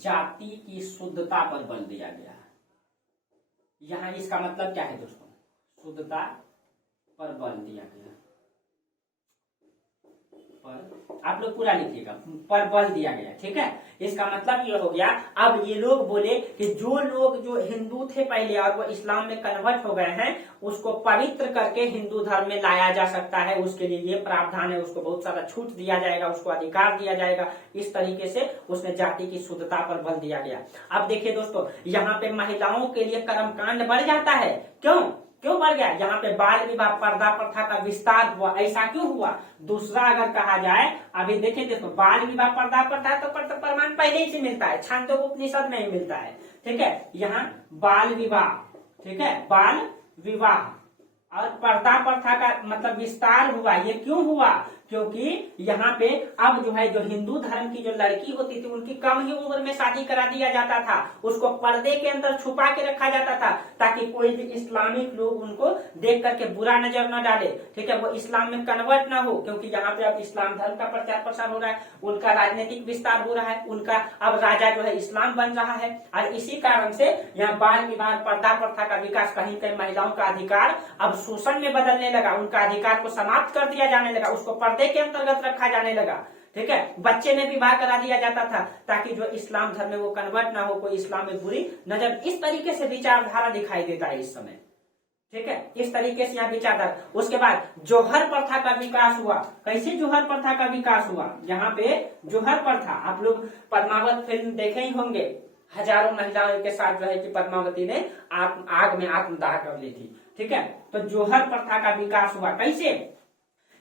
जाति की शुद्धता पर बल दिया गया। यहाँ इसका मतलब क्या है दोस्तों, शुद्धता पर बल दिया गया, पर आप लोग पूरा लिखिएगा, पर बल दिया गया, ठीक है। इसका मतलब ये हो गया, अब ये लोग बोले कि जो लोग जो हिंदू थे पहले और वो इस्लाम में कन्वर्ट हो गए हैं, उसको पवित्र करके हिंदू धर्म में लाया जा सकता है, उसके लिए ये प्रावधान है, उसको बहुत सारा छूट दिया जाएगा, उसको अधिकार दिया जाएगा। इस तरीके से उसने जाति की शुद्धता पर बल दिया गया। अब देखिए दोस्तों, यहाँ पे महिलाओं के लिए कर्मकांड बढ़ जाता है, क्यों बढ़ गया, यहाँ पे बाल विवाह पर्दा प्रथा का विस्तार हुआ। ऐसा क्यों हुआ? दूसरा अगर कहा जाए, अभी देखें दोस्तों, बाल विवाह पर्दा प्रथा तो प्रमाण पहले ही से मिलता है, छांदोग्य उपनिषद में ही मिलता है, ठीक है। यहाँ बाल विवाह, ठीक है, बाल विवाह और पर्दा प्रथा का मतलब विस्तार हुआ। ये क्यों हुआ? क्योंकि यहाँ पे अब जो है जो हिंदू धर्म की जो लड़की होती थी, उनकी कम ही उम्र में शादी करा दिया जाता था, उसको पर्दे के अंदर छुपा के रखा जाता था, ताकि कोई भी इस्लामिक लोग उनको देख करके बुरा नजर न डाले, ठीक है, वो इस्लाम में कन्वर्ट ना हो। क्योंकि यहाँ पे अब इस्लाम धर्म का प्रचार प्रसार हो रहा है, उनका राजनीतिक विस्तार हो रहा है, उनका अब राजा जो है इस्लाम बन रहा है। और इसी कारण से यहाँ बाल विवाह पर्दा प्रथा का विकास, कहीं कहीं महिलाओं का अधिकार अब शोषण में बदलने लगा, उनका अधिकार को समाप्त कर दिया जाने लगा, उसको पर्दे के अंतर्गत रखा जाने लगा, ठीक है। बच्चे में विवाह करा दिया जाता था ताकि जो इस्लाम धर्म में वो कन्वर्ट ना हो, कोई इस्लाम में बुरी नजर, इस तरीके से विचारधारा दिखाई देता है इस समय, ठीक है। इस तरीके से यहाँ विचारधारा। उसके बाद जोहर प्रथा का विकास हुआ। कैसे जोहर प्रथा का विकास हुआ? यहाँ पे जोहर प्रथा, आप लोग पद्मावत फिल्म देखे ही होंगे, हजारों महिलाओं के साथ जो है कि पद्मावती ने आग में आत्मदाह कर ली थी, ठीक है। तो जोहर प्रथा का विकास हुआ। कैसे?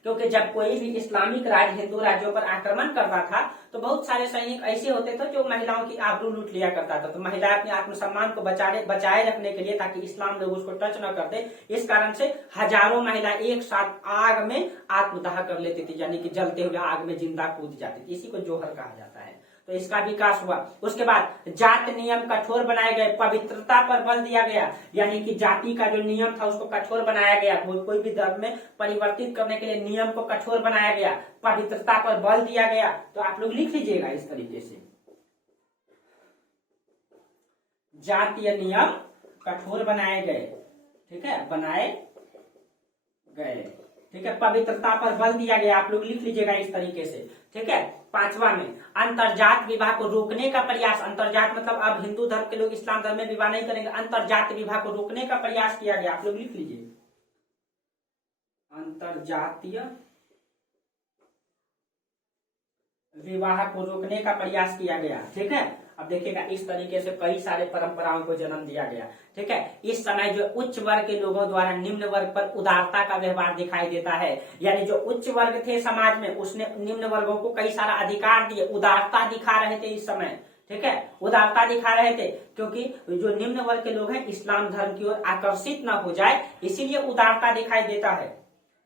क्योंकि जब कोई भी इस्लामिक राज्य हिंदू राज्यों पर आक्रमण करता था तो बहुत सारे सैनिक ऐसे होते थे जो महिलाओं की आबरू लूट लिया करता था। तो महिला अपने आत्मसम्मान को बचाए रखने के लिए, ताकि इस्लाम लोग उसको टच न कर दे, इस कारण से हजारों महिला एक साथ आग में आत्मदाह कर लेती थी, यानी कि जलते हुए आग में जिंदा कूद जाती थी। इसी को जोहर कहा जाता है। तो इसका विकास हुआ। उसके बाद जात नियम कठोर बनाए गए, पवित्रता पर बल दिया गया, यानी कि जाति का जो नियम था उसको कठोर बनाया गया। कोई भी धर्म में परिवर्तित करने के लिए नियम को कठोर बनाया गया, पवित्रता पर बल दिया गया। तो आप लोग लिख लीजिएगा इस तरीके से, जातीय नियम कठोर बनाए गए, ठीक है, बनाए गए। ठीक है, पवित्रता पर बल दिया गया, आप लोग लिख लीजिएगा इस तरीके से। ठीक है, 5वां में अंतरजात विवाह को रोकने का प्रयास, अंतरजात मतलब अब हिंदू धर्म के लोग इस्लाम धर्म में विवाह नहीं करेंगे, अंतरजात विवाह को रोकने का प्रयास किया गया, आप लोग लिख लीजिए, अंतरजातीय विवाह को रोकने का प्रयास किया गया। ठीक है, अब देखिएगा इस तरीके से कई सारे परंपराओं को जन्म दिया गया। ठीक है, इस समय जो उच्च वर्ग के लोगों द्वारा निम्न वर्ग पर उदारता का व्यवहार दिखाई देता है, यानी जो उच्च वर्ग थे समाज में उसने निम्न वर्गों को कई सारा अधिकार दिए, उदारता दिखा रहे थे इस समय। ठीक है, उदारता दिखा रहे थे क्योंकि जो निम्न वर्ग के लोग हैं इस्लाम धर्म की ओर आकर्षित न हो जाए, इसीलिए उदारता दिखाई देता है,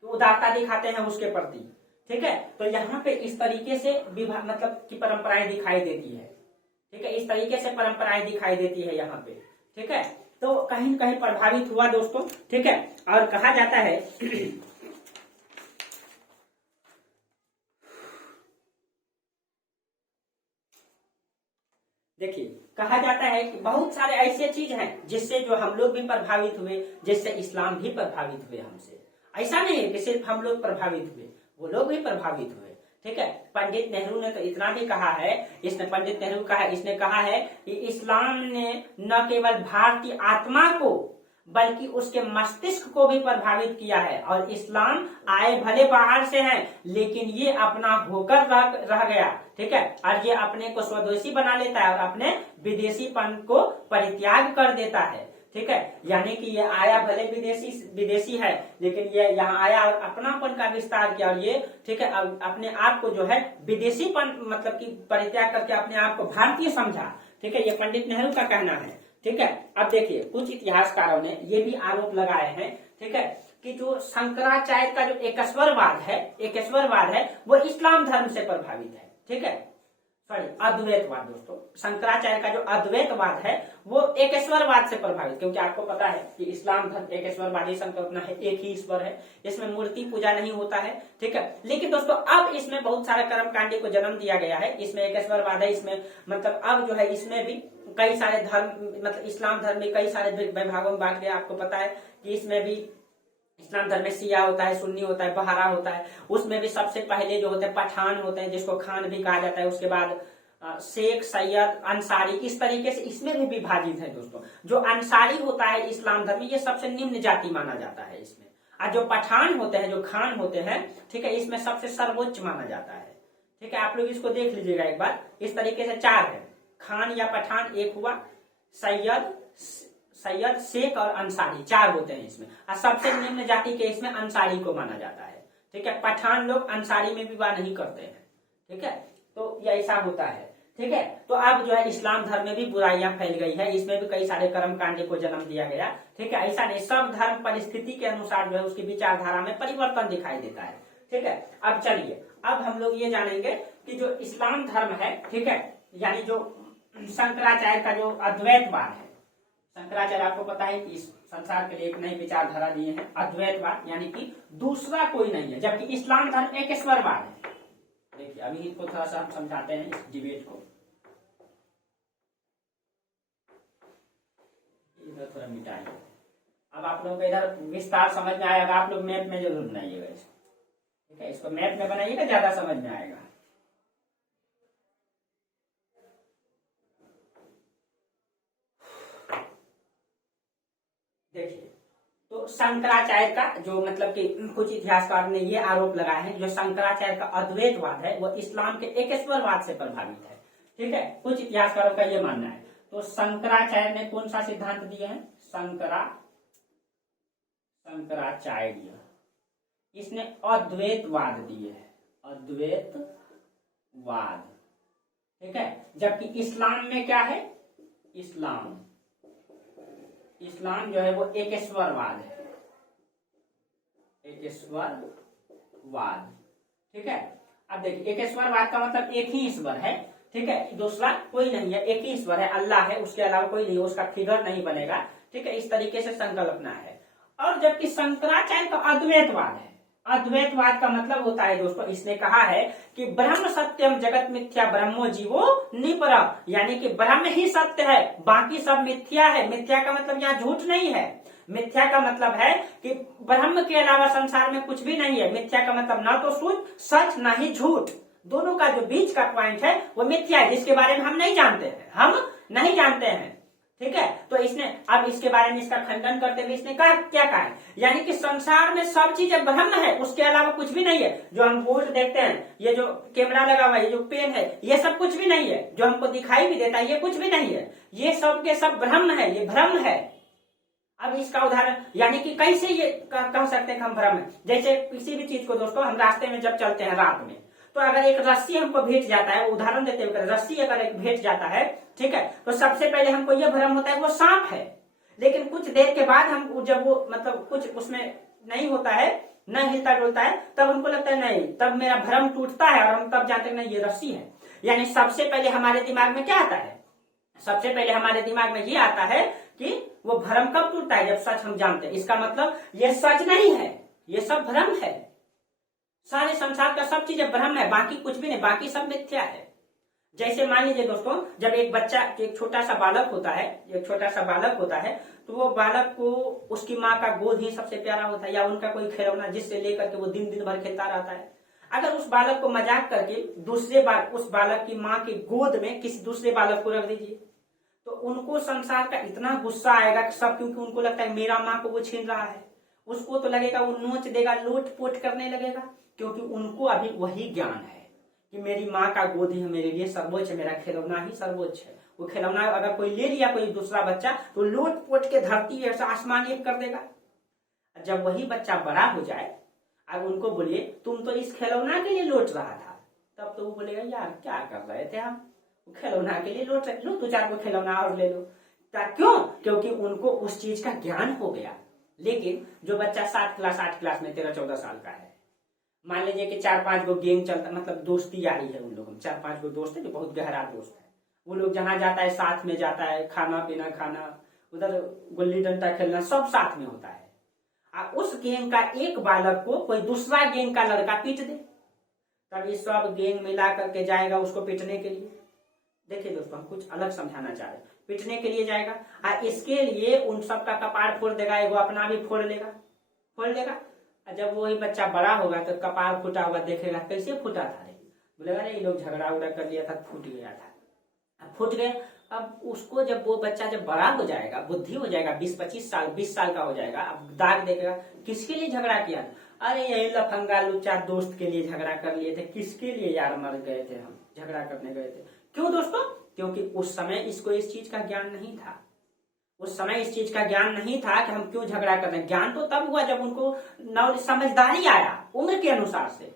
तो उदारता दिखाते हैं उसके प्रति। ठीक है, तो यहाँ पे इस तरीके से विवाह मतलब की परंपराएं दिखाई देती है। ठीक है, इस तरीके से परंपराएं दिखाई देती है यहाँ पे। ठीक है, तो कहीं न कहीं प्रभावित हुआ दोस्तों। ठीक है, और कहा जाता है देखिए, कहा जाता है कि बहुत सारे ऐसे चीज हैं जिससे जो हम लोग भी प्रभावित हुए, जिससे इस्लाम भी प्रभावित हुए हमसे। ऐसा नहीं है कि सिर्फ हम लोग प्रभावित हुए, वो लोग भी प्रभावित हुए। ठीक है, पंडित नेहरू ने तो इतना भी कहा है, इसने पंडित नेहरू कहा, इसने कहा है कि इस्लाम ने न केवल भारतीय आत्मा को बल्कि उसके मस्तिष्क को भी प्रभावित किया है, और इस्लाम आए भले बाहर से हैं लेकिन ये अपना होकर रह गया। ठीक है, और ये अपने को स्वदेशी बना लेता है और अपने विदेशीपन को परित्याग कर देता है। ठीक है, यानी कि ये आया भले विदेशी है लेकिन ये यहाँ आया और अपनापन का विस्तार किया, और ये ठीक है अपने आप को जो है विदेशीपन मतलब कि परित्याग करके अपने आप को भारतीय समझा। ठीक है, ये पंडित नेहरू का कहना है। ठीक है, अब देखिए कुछ इतिहासकारों ने ये भी आरोप लगाए हैं, ठीक है, कि जो शंकराचार्य का जो एकेश्वरवाद है वो इस्लाम धर्म से प्रभावित है। ठीक है, सॉरी अद्वैतवाद दोस्तों, शंकराचार्य का जो अद्वैतवाद है वो एकेश्वरवाद से प्रभावित, क्योंकि आपको पता है कि इस्लाम धर्म एकेश्वरवादी संकल्पना है, एक ही ईश्वर है, इसमें मूर्ति पूजा नहीं होता है। ठीक है, लेकिन दोस्तों अब इसमें बहुत सारे कर्मकांडी को जन्म दिया गया है, इसमें एकेश्वरवाद है, इसमें मतलब अब जो है इसमें भी कई सारे धर्म मतलब इस्लाम धर्म में कई सारे विभागों में बांट गया। आपको पता है कि इसमें भी इस्लाम धर्म में शिया होता है, सुन्नी होता है, बहारा होता है, उसमें भी सबसे पहले जो होते हैं पठान होते हैं जिसको खान भी कहा जाता है, उसके बाद शेख, सैयद, अंसारी, इस तरीके से इसमें भी विभाजित है दोस्तों। जो अंसारी होता है इस्लाम धर्म में ये सबसे निम्न जाति माना जाता है इसमें, और जो पठान होते हैं, जो खान होते हैं, ठीक है, इसमें सबसे सर्वोच्च माना जाता है। ठीक है, आप लोग इसको देख लीजिएगा एक बार, इस तरीके से 4 है, खान या पठान एक हुआ, सैयद, शेख और अंसारी 4 होते हैं इसमें, और सबसे निम्न जाति के इसमें अंसारी को माना जाता है। ठीक है, पठान लोग अंसारी में विवाह नहीं करते हैं। ठीक है, तो ये ऐसा होता है। ठीक है, तो अब जो है इस्लाम धर्म में भी बुराइयां फैल गई है, इसमें भी कई सारे कर्मकांड को जन्म दिया गया। ठीक है, ऐसा नहीं, सब धर्म परिस्थिति के अनुसार जो है उसकी विचारधारा में परिवर्तन दिखाई देता है। ठीक है, अब चलिए अब हम लोग ये जानेंगे कि जो इस्लाम धर्म है, ठीक है, यानी जो शंकराचार्य का जो अद्वैतवाद है, शंकराचार्य आपको पता है कि इस संसार के लिए एक नई विचारधारा दिए हैं, अद्वैतवाद, यानी कि दूसरा कोई नहीं है, जबकि इस्लाम धर्म एकेश्वरवाद है। देखिए अभी इसको थोड़ा सा हम समझाते हैं इस डिबेट को, इधर थोड़ा मिटाइए। अब आप लोगों को इधर विस्तार समझ में आएगा, आप लोग मैप में जरूर बनाइएगा इसको। ठीक है, इसको मैप में बनाइएगा, ज्यादा समझ में आएगा। देखिए, तो शंकराचार्य का जो मतलब कि कुछ इतिहासकार ने ये आरोप लगाए हैं, जो शंकराचार्य का अद्वैतवाद है वो इस्लाम के एकेश्वरवाद से प्रभावित है। ठीक है, कुछ इतिहासकारों का ये मानना है। तो शंकराचार्य ने कौन सा सिद्धांत दिए हैं? शंकराचार्य इसने अद्वैतवाद दिए है, अद्वैतवाद। ठीक है, जबकि इस्लाम में क्या है? इस्लाम जो है वो एकेश्वरवाद है, एकेश्वरवाद। ठीक है, अब देखिए एकेश्वरवाद का मतलब एक ही ईश्वर है। ठीक है, दूसरा कोई नहीं है, एक ही ईश्वर है, अल्लाह है, उसके अलावा कोई नहीं है, उसका फिगर नहीं बनेगा। ठीक है, इस तरीके से संकल्पना है। और जबकि शंकराचार्य का अद्वैतवाद है, अद्वैतवाद का मतलब होता है दोस्तों, इसने कहा है कि ब्रह्म सत्यम जगत मिथ्या ब्रह्मो जीवो निपर, यानी कि ब्रह्म ही सत्य है, बाकी सब मिथ्या है। मिथ्या का मतलब यहाँ झूठ नहीं है, मिथ्या का मतलब है कि ब्रह्म के अलावा संसार में कुछ भी नहीं है। मिथ्या का मतलब ना तो शुद्ध सच ना ही झूठ, दोनों का जो बीच का पॉइंट है वो मिथ्या है, जिसके बारे में हम नहीं जानते हैं, हम नहीं जानते हैं। ठीक है, तो इसने अब इसके बारे में इसका खंडन करते हुए इसने कहा, क्या कहा है, यानी कि संसार में सब चीजें ब्रह्म है, उसके अलावा कुछ भी नहीं है। जो हम बोर्ड देखते हैं, ये जो कैमरा लगा हुआ है, ये जो पेन है, ये सब कुछ भी नहीं है। जो हमको दिखाई भी देता है ये कुछ भी नहीं है, ये सब के सब ब्रह्म है, ये भ्रम है। अब इसका उदाहरण, यानी कि कैसे ये कह सकते हैं कि हम भ्रम है। जैसे किसी भी चीज को दोस्तों हम रास्ते में जब चलते हैं रात में, तो अगर एक रस्सी हमको भेट जाता है, उदाहरण देते हुए रस्सी अगर एक भेट जाता है, ठीक है, तो सबसे पहले हमको यह भ्रम होता है वो सांप है। लेकिन कुछ देर के बाद हम जब वो मतलब कुछ उसमें नहीं होता है, न हिलता डुलता है, तब हमको लगता है नहीं, तब मेरा भ्रम टूटता है और हम तब जानते हैं नहीं ये रस्सी है। यानी सबसे पहले हमारे दिमाग में क्या आता है, सबसे पहले हमारे दिमाग में ये आता है कि वो भ्रम कब टूटता है, जब सच हम जानते हैं। इसका मतलब ये सच नहीं है, ये सब भ्रम है। सारे संसार का सब चीजें ब्रह्म है, बाकी कुछ भी नहीं, बाकी सब मिथ्या है। जैसे मान लीजिए दोस्तों, जब एक बच्चा, एक छोटा सा बालक होता है, एक छोटा सा बालक होता है, तो वो बालक को उसकी माँ का गोद ही सबसे प्यारा होता है, या उनका कोई खिलौना जिससे लेकर के वो दिन दिन भर खेलता रहता है। अगर उस बालक को मजाक करके दूसरे बार उस बालक की माँ की गोद में किसी दूसरे बालक को रख दीजिए, तो उनको संसार का इतना गुस्सा आएगा कि सब, क्योंकि उनको लगता है मेरा माँ को वो छीन रहा है, उसको तो लगेगा वो नोच देगा, लोट पोट करने लगेगा, क्योंकि उनको अभी वही ज्ञान है कि मेरी माँ का गोद ही मेरे लिए सर्वोच्च है, मेरा खिलौना ही सर्वोच्च है। वो खिलौना अगर कोई ले लिया कोई दूसरा बच्चा, तो लोट पोट के धरती ऐसा आसमान एक कर देगा। जब वही बच्चा बड़ा हो जाए और उनको बोलिए तुम तो इस खिलौना के लिए लोट रहा था, तब तो वो बोलेगा यार क्या कर रहे थे हम, खिलौना के लिए लोट रहे, लो 2-4 को खिलौना और ले लो। क्यों? क्योंकि उनको उस चीज का ज्ञान हो गया। लेकिन जो बच्चा 7 क्लास 8 क्लास में 13-14 साल का है, मान लीजिए कि 4-5 गो गैंग चलता, मतलब दोस्ती यारी है उन लोगों में, 4-5 गो दोस्त है जो बहुत गहरा दोस्त है, वो लोग जहां जाता है साथ में जाता है, खाना पीना खाना, उधर गुल्ली डंडा खेलना सब साथ में होता है। उस गैंग का एक बालक को कोई दूसरा गैंग का लड़का पीट दे, तब ये सब गैंग मिला करके जाएगा उसको पीटने के लिए। देखिए दोस्तों, हम कुछ अलग समझाना चाह रहे हैं, पीटने के लिए जाएगा और इसके लिए उन सब का कपार फोड़ देगा, वो अपना भी फोड़ लेगा। जब वही बच्चा बड़ा होगा तो कपार फूटा हुआ देखेगा, कैसे फूटा था रे, बोलेगा ये लोग झगड़ा उगड़ा कर लिया था, फूट गया था। अब फूट गया, अब उसको जब वो बच्चा जब बड़ा हो जाएगा, बुद्धि हो जाएगा, 20-25 साल 20 साल का हो जाएगा, अब दाग देखेगा किसके लिए झगड़ा किया, अरे यही लफंगा लुच्चा दोस्त के लिए झगड़ा कर लिए थे, किसके लिए यार मर गए थे, हम झगड़ा करने गए थे। क्यों दोस्तों? क्योंकि उस समय इसको इस चीज का ज्ञान नहीं था, उस समय इस चीज का ज्ञान नहीं था कि हम क्यों झगड़ा कर रहे हैं। ज्ञान तो तब हुआ जब उनको समझदारी आया उम्र के अनुसार से।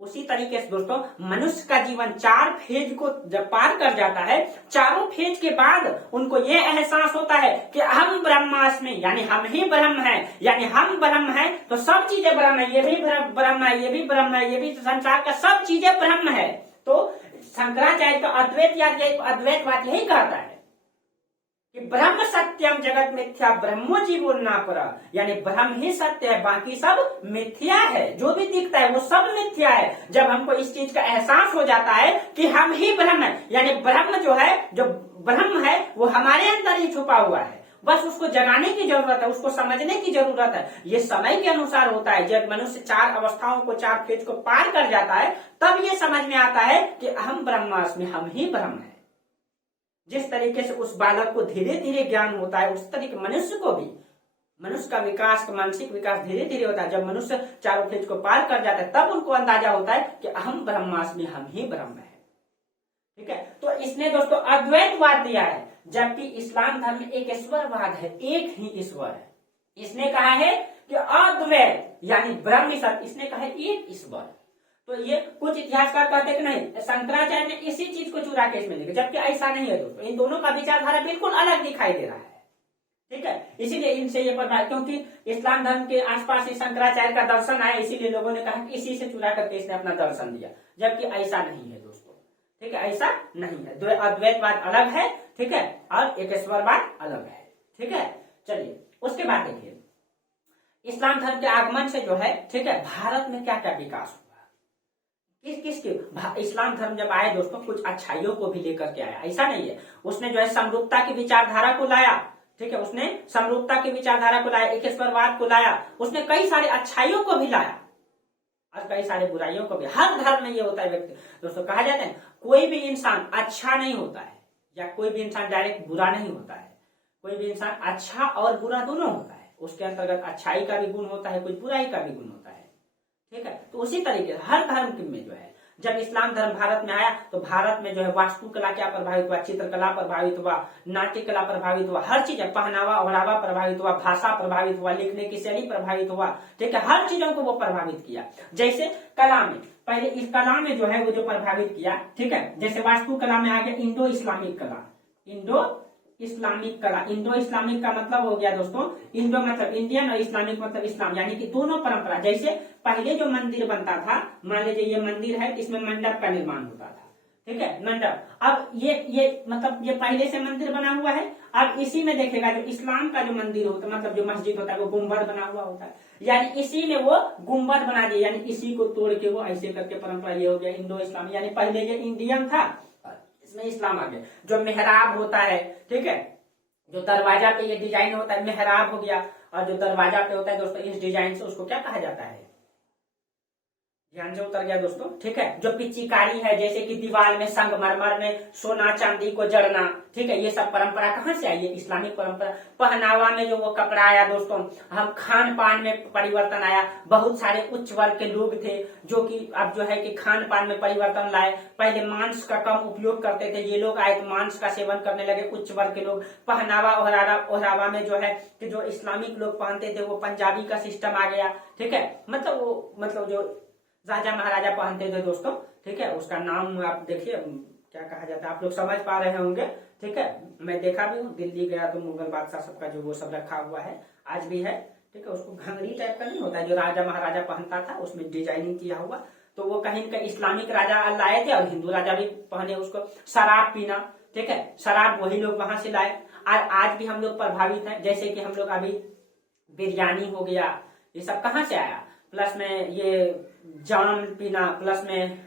उसी तरीके से दोस्तों, मनुष्य का जीवन 4 फेज को जब पार कर जाता है, चारों फेज के बाद उनको यह एहसास होता है कि हम ब्रह्मास्मि, यानी हम ही ब्रह्म है, यानी हम ब्रह्म है तो सब चीजें ब्रह्म है, ये भी ब्रह्म है, ये भी ब्रह्म है, ये भी संसार का सब चीजें ब्रह्म है। तो शंकराचार्य का अद्वैतवाद यही कहता है कि ब्रह्म सत्यम जगत मिथ्या ब्रह्मो जीवो नापर, यानी ब्रह्म ही सत्य है, बाकी सब मिथ्या है, जो भी दिखता है वो सब मिथ्या है। जब हमको इस चीज का एहसास हो जाता है कि हम ही ब्रह्म है, यानी ब्रह्म जो है, जो ब्रह्म है वो हमारे अंदर ही छुपा हुआ है, बस उसको जगाने की जरूरत है, उसको समझने की जरूरत है। ये समय के अनुसार होता है, जब मनुष्य 4 अवस्थाओं को 4 फेज को पार कर जाता है, तब ये समझ में आता है कि हम ब्रह्मास्मि, हम ही ब्रह्म है। जिस तरीके से उस बालक को धीरे धीरे ज्ञान होता है, उस तरीके मनुष्य को भी, मनुष्य का विकास, मानसिक विकास धीरे धीरे होता है। जब मनुष्य 4 फेज को पार कर जाता है, तब उनको अंदाजा होता है कि हम ब्रह्मास्मि, हम ही ब्रह्म है। ठीक है, तो इसने दोस्तों अद्वैतवाद दिया है, जबकि इस्लाम धर्म में एक ईश्वरवाद है, एक ही ईश्वर है। इसने कहा है कि अद्वैत यानी ब्रह्म सत्य, इसने कहा है एक ईश्वर। तो ये कुछ इतिहासकार कहते हैं कि नहीं, शंकराचार्य ने इसी चीज को चुरा के इसमें लिखा, जबकि ऐसा नहीं है दोस्तों, इन दोनों का विचारधारा बिल्कुल अलग दिखाई दे रहा है। ठीक है, इसीलिए इनसे ये प्रभाव, क्योंकि इस्लाम धर्म के आसपास ही शंकराचार्य का दर्शन आया, इसीलिए लोगों ने कहा कि इसी से चुरा करके इसने अपना दर्शन दिया, जबकि ऐसा नहीं है दोस्तों। ठीक है, ऐसा नहीं है, अद्वैतवाद अलग है, ठीक है, और एकेश्वरवाद अलग है। ठीक है, चलिए उसके बाद देखिए, इस्लाम धर्म के आगमन से जो है, ठीक है, भारत में क्या क्या विकास हुआ, किस किस के इस्लाम धर्म जब आए दोस्तों, कुछ अच्छाइयों को भी लेकर के आया, ऐसा नहीं है। उसने जो है समरूपता की विचारधारा को लाया, ठीक है, उसने समरूपता की विचारधारा को लाया, एकेश्वरवाद को लाया, उसने कई सारे अच्छाइयों को भी लाया और कई सारे बुराइयों को भी। हर धर्म में ये होता है व्यक्ति दोस्तों, कहा जाता है कोई भी इंसान अच्छा नहीं होता है, या कोई भी इंसान डायरेक्ट बुरा नहीं होता है, कोई भी इंसान अच्छा और बुरा दोनों होता है, उसके अंतर्गत अच्छाई का भी गुण होता है, कुछ बुराई का भी गुण होता है, ठीक है। तो उसी तरीके से हर धर्म में जो है, जब इस्लाम धर्म भारत में आया तो भारत में जो है वास्तुकला क्या प्रभावित हुआ, चित्रकला प्रभावित हुआ, नाट्य कला प्रभावित हुआ, हर चीज, पहनावा ओढ़ावा प्रभावित हुआ, भाषा प्रभावित हुआ, लिखने की शैली प्रभावित हुआ, ठीक है, हर चीजों को वो प्रभावित किया। जैसे कला में, पहले इस कला में जो है वो जो प्रभावित किया, ठीक है, जैसे वास्तुकला में आ गया इंडो इस्लामिक कला, इंडो इस्लामिक कला, इंडो इस्लामिक का मतलब हो गया दोस्तों, इंडो मतलब इंडियन और इस्लामिक मतलब इस्लाम, यानी कि दोनों परंपरा। जैसे पहले जो मंदिर बनता था, मान लीजिए ये मंदिर है, इसमें मंडप का निर्माण होता था, ठीक है, मंडप। अब ये मतलब ये पहले से मंदिर बना हुआ है, अब इसी में देखेगा जो इस्लाम का जो मंदिर होता है, मतलब जो मस्जिद होता है, वो गुम्बद बना हुआ होता है, यानी इसी में वो गुम्बद बना दिया, यानी इसी को तोड़ के वो ऐसे करके परंपरा, ये हो गया इंडो इस्लामी, यानी पहले ये इंडियन था, इसमें इस्लाम आ गया। जो मेहराब होता है, ठीक है, जो दरवाजा पे ये डिजाइन होता है, मेहराब हो गया, और जो दरवाजा पे होता है दोस्तों इस डिजाइन से, उसको क्या कहा जाता है, ध्यान से उतर गया दोस्तों, ठीक है। जो पिचकारी है, जैसे कि दीवार में संगमरमर में सोना चांदी को जड़ना, ठीक है, ये सब परंपरा कहाँ से आई है, इस्लामिक परंपरा। पहनावा में जो वो कपड़ा आया दोस्तों, हम खान पान में परिवर्तन आया, बहुत सारे उच्च वर्ग के लोग थे जो कि अब जो है कि खान पान में परिवर्तन लाए, पहले मांस का कम उपयोग करते थे, ये लोग आए तो मांस का सेवन करने लगे उच्च वर्ग के लोग। पहनावा ओहरावा में जो है कि जो इस्लामिक लोग पहनते थे वो पंजाबी का सिस्टम आ गया, ठीक है, मतलब वो मतलब जो राजा महाराजा पहनते थे दोस्तों, ठीक है, उसका नाम आप देखिए क्या कहा जाता है, आप लोग समझ पा रहे होंगे, ठीक है। मैं देखा भी हूँ, दिल्ली गया तो मुगल बादशाह सबका जो वो सब रखा हुआ है, आज भी है, ठीक है, उसको घंगरी टाइप का नहीं होता है जो राजा महाराजा पहनता था, उसमें डिजाइनिंग किया हुआ, तो वो कहीं का इस्लामिक राजा लाए थे और हिंदू राजा भी पहने उसको। शराब पीना, ठीक है, शराब वही लोग वहां से लाए, और आज भी हम लोग प्रभावित हैं, जैसे कि हम लोग अभी बिरयानी हो गया, ये सब कहाँ से आया, प्लस में ये जाम पीना, प्लस में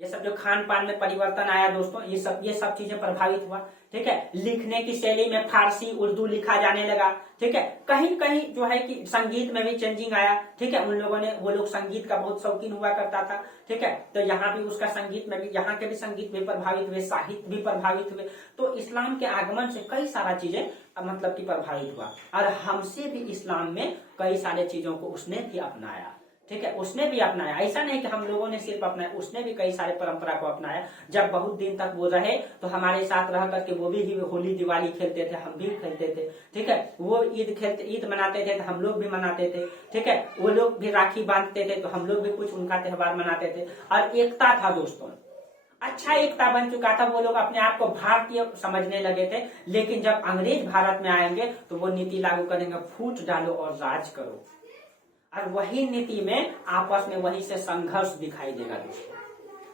ये सब जो खान पान में परिवर्तन आया दोस्तों, ये सब चीजें प्रभावित हुआ, ठीक है। लिखने की शैली में फारसी उर्दू लिखा जाने लगा, ठीक है, कहीं कहीं जो है कि संगीत में भी चेंजिंग आया, ठीक है, उन लोगों ने, वो लोग संगीत का बहुत शौकीन हुआ करता था, ठीक है, तो यहाँ भी उसका संगीत में भी, यहाँ के भी संगीत भी प्रभावित हुए, साहित्य भी प्रभावित हुए। तो इस्लाम के आगमन से कई सारा चीजें मतलब की प्रभावित हुआ, और हमसे भी इस्लाम में कई सारे चीजों को उसने भी अपनाया, ठीक है, उसने भी अपनाया। ऐसा नहीं कि हम लोगों ने सिर्फ अपनाया, उसने भी कई सारे परंपरा को अपनाया। जब बहुत दिन तक वो रहे तो हमारे साथ रह करके वो भी होली दिवाली खेलते थे, हम भी खेलते थे, ठीक है, वो ईद मनाते थे तो हम लोग भी मनाते थे, ठीक है, वो लोग भी राखी बांधते थे तो हम लोग भी कुछ उनका त्योहार मनाते थे, और एकता था दोस्तों, अच्छा एकता बन चुका था। वो लोग अपने आप को भारतीय समझने लगे थे, लेकिन जब अंग्रेज भारत में आएंगे तो वो नीति लागू करेंगे, फूट डालो और राज करो, और वही नीति में आपस में वही से संघर्ष दिखाई देगा दोस्तों।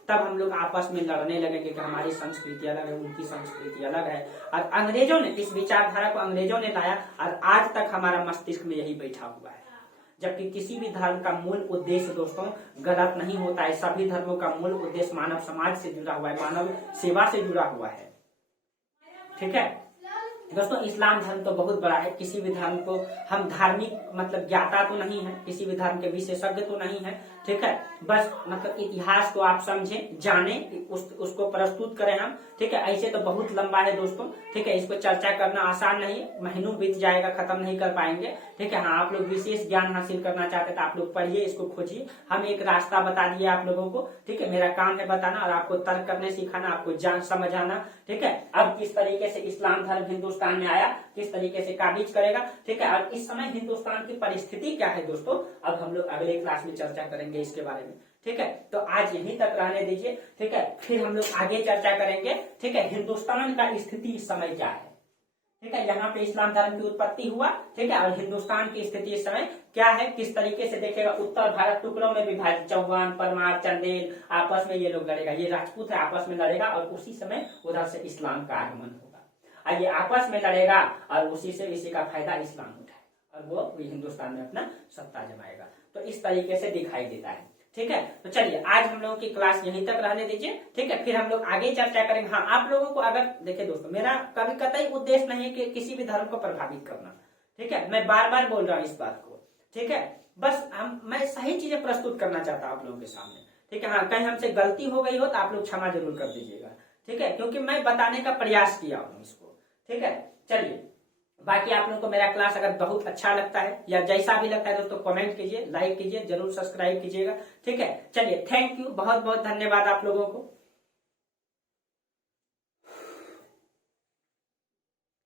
तब हम लोग आपस में लड़ने लगेंगे कि हमारी संस्कृति अलग है, उनकी संस्कृति अलग है, और अंग्रेजों ने इस विचारधारा को अंग्रेजों ने लाया, और आज तक हमारा मस्तिष्क में यही बैठा हुआ है। जबकि किसी भी धर्म का मूल उद्देश्य दोस्तों गलत नहीं होता है, सभी धर्मों का मूल उद्देश्य मानव समाज से जुड़ा हुआ है, मानव सेवा से जुड़ा हुआ है, ठीक है दोस्तों। इस्लाम धर्म तो बहुत बड़ा है, किसी भी धर्म को हम धार्मिक मतलब ज्ञाता तो नहीं है, किसी भी धर्म के विशेषज्ञ तो नहीं है, ठीक है, बस मतलब इतिहास को आप समझें, जाने, उसको प्रस्तुत करें हम, ठीक है। ऐसे तो बहुत लंबा है दोस्तों, ठीक है, इसको चर्चा करना आसान नहीं है, महीनों बीत जाएगा, खत्म नहीं कर पाएंगे, ठीक है। हाँ, आप लोग विशेष ज्ञान हासिल करना चाहते हैं तो आप लोग पढ़िए, इसको खोजिए, हम एक रास्ता बता दिए आप लोगों को, ठीक है, मेरा काम है बताना और आपको तर्क करने सिखाना, आपको जान समझाना, ठीक है। अब किस तरीके से इस्लाम धर्म हिंदुस्तान में आया, किस तरीके से काबिज करेगा, ठीक है, और इस समय हिंदुस्तान की परिस्थिति क्या है दोस्तों, अब हम लोग अगले क्लास में चर्चा करेंगे इसके बारे में, ठीक है। तो आज यहीं तक रहने दीजिए, ठीक है, फिर हम लोग आगे चर्चा करेंगे, ठीक है, हिंदुस्तान का स्थिति इस समय क्या है, ठीक है, यहाँ पे इस्लाम धर्म की उत्पत्ति हुआ, ठीक है, और हिंदुस्तान की स्थिति इस समय क्या है, किस तरीके से देखेगा, उत्तर भारत टुकड़ों में विभाजित, चौहान, परमार, चंदेल आपस में ये लोग लड़ेगा, ये राजपूत है आपस में लड़ेगा, और उसी समय उधर से इस्लाम का आगमन होगा, और ये आपस में लड़ेगा और उसी से इसी का फायदा इस्लाम उठाएगा। और वो हिंदुस्तान में अपना सत्ता जमाएगा। तो इस तरीके से दिखाई देता है। ठीक है, तो चलिए आज हम लोगों की क्लास यहीं तक रहने दीजिए। ठीक है, फिर हम लोग आगे चर्चा करेंगे। हाँ, आप लोगों को अगर देखिए दोस्तों, मेरा कभी कतई उद्देश्य नहीं है कि किसी भी धर्म को प्रभावित करना। ठीक है, मैं बार बार बोल रहा हूँ इस बात को। ठीक है, बस मैं सही चीजें प्रस्तुत करना चाहता हूँ आप लोगों के सामने। ठीक है, हाँ कहीं हमसे गलती हो गई हो तो आप लोग क्षमा जरूर कर दीजिएगा। ठीक है, क्योंकि मैं बताने का प्रयास किया हूँ इसको। ठीक है, चलिए बाकी आप लोगों को मेरा क्लास अगर बहुत अच्छा लगता है या जैसा भी लगता है दोस्तों, कमेंट कीजिए, लाइक कीजिए, जरूर सब्सक्राइब कीजिएगा। ठीक है, चलिए थैंक यू, बहुत बहुत धन्यवाद आप लोगों को।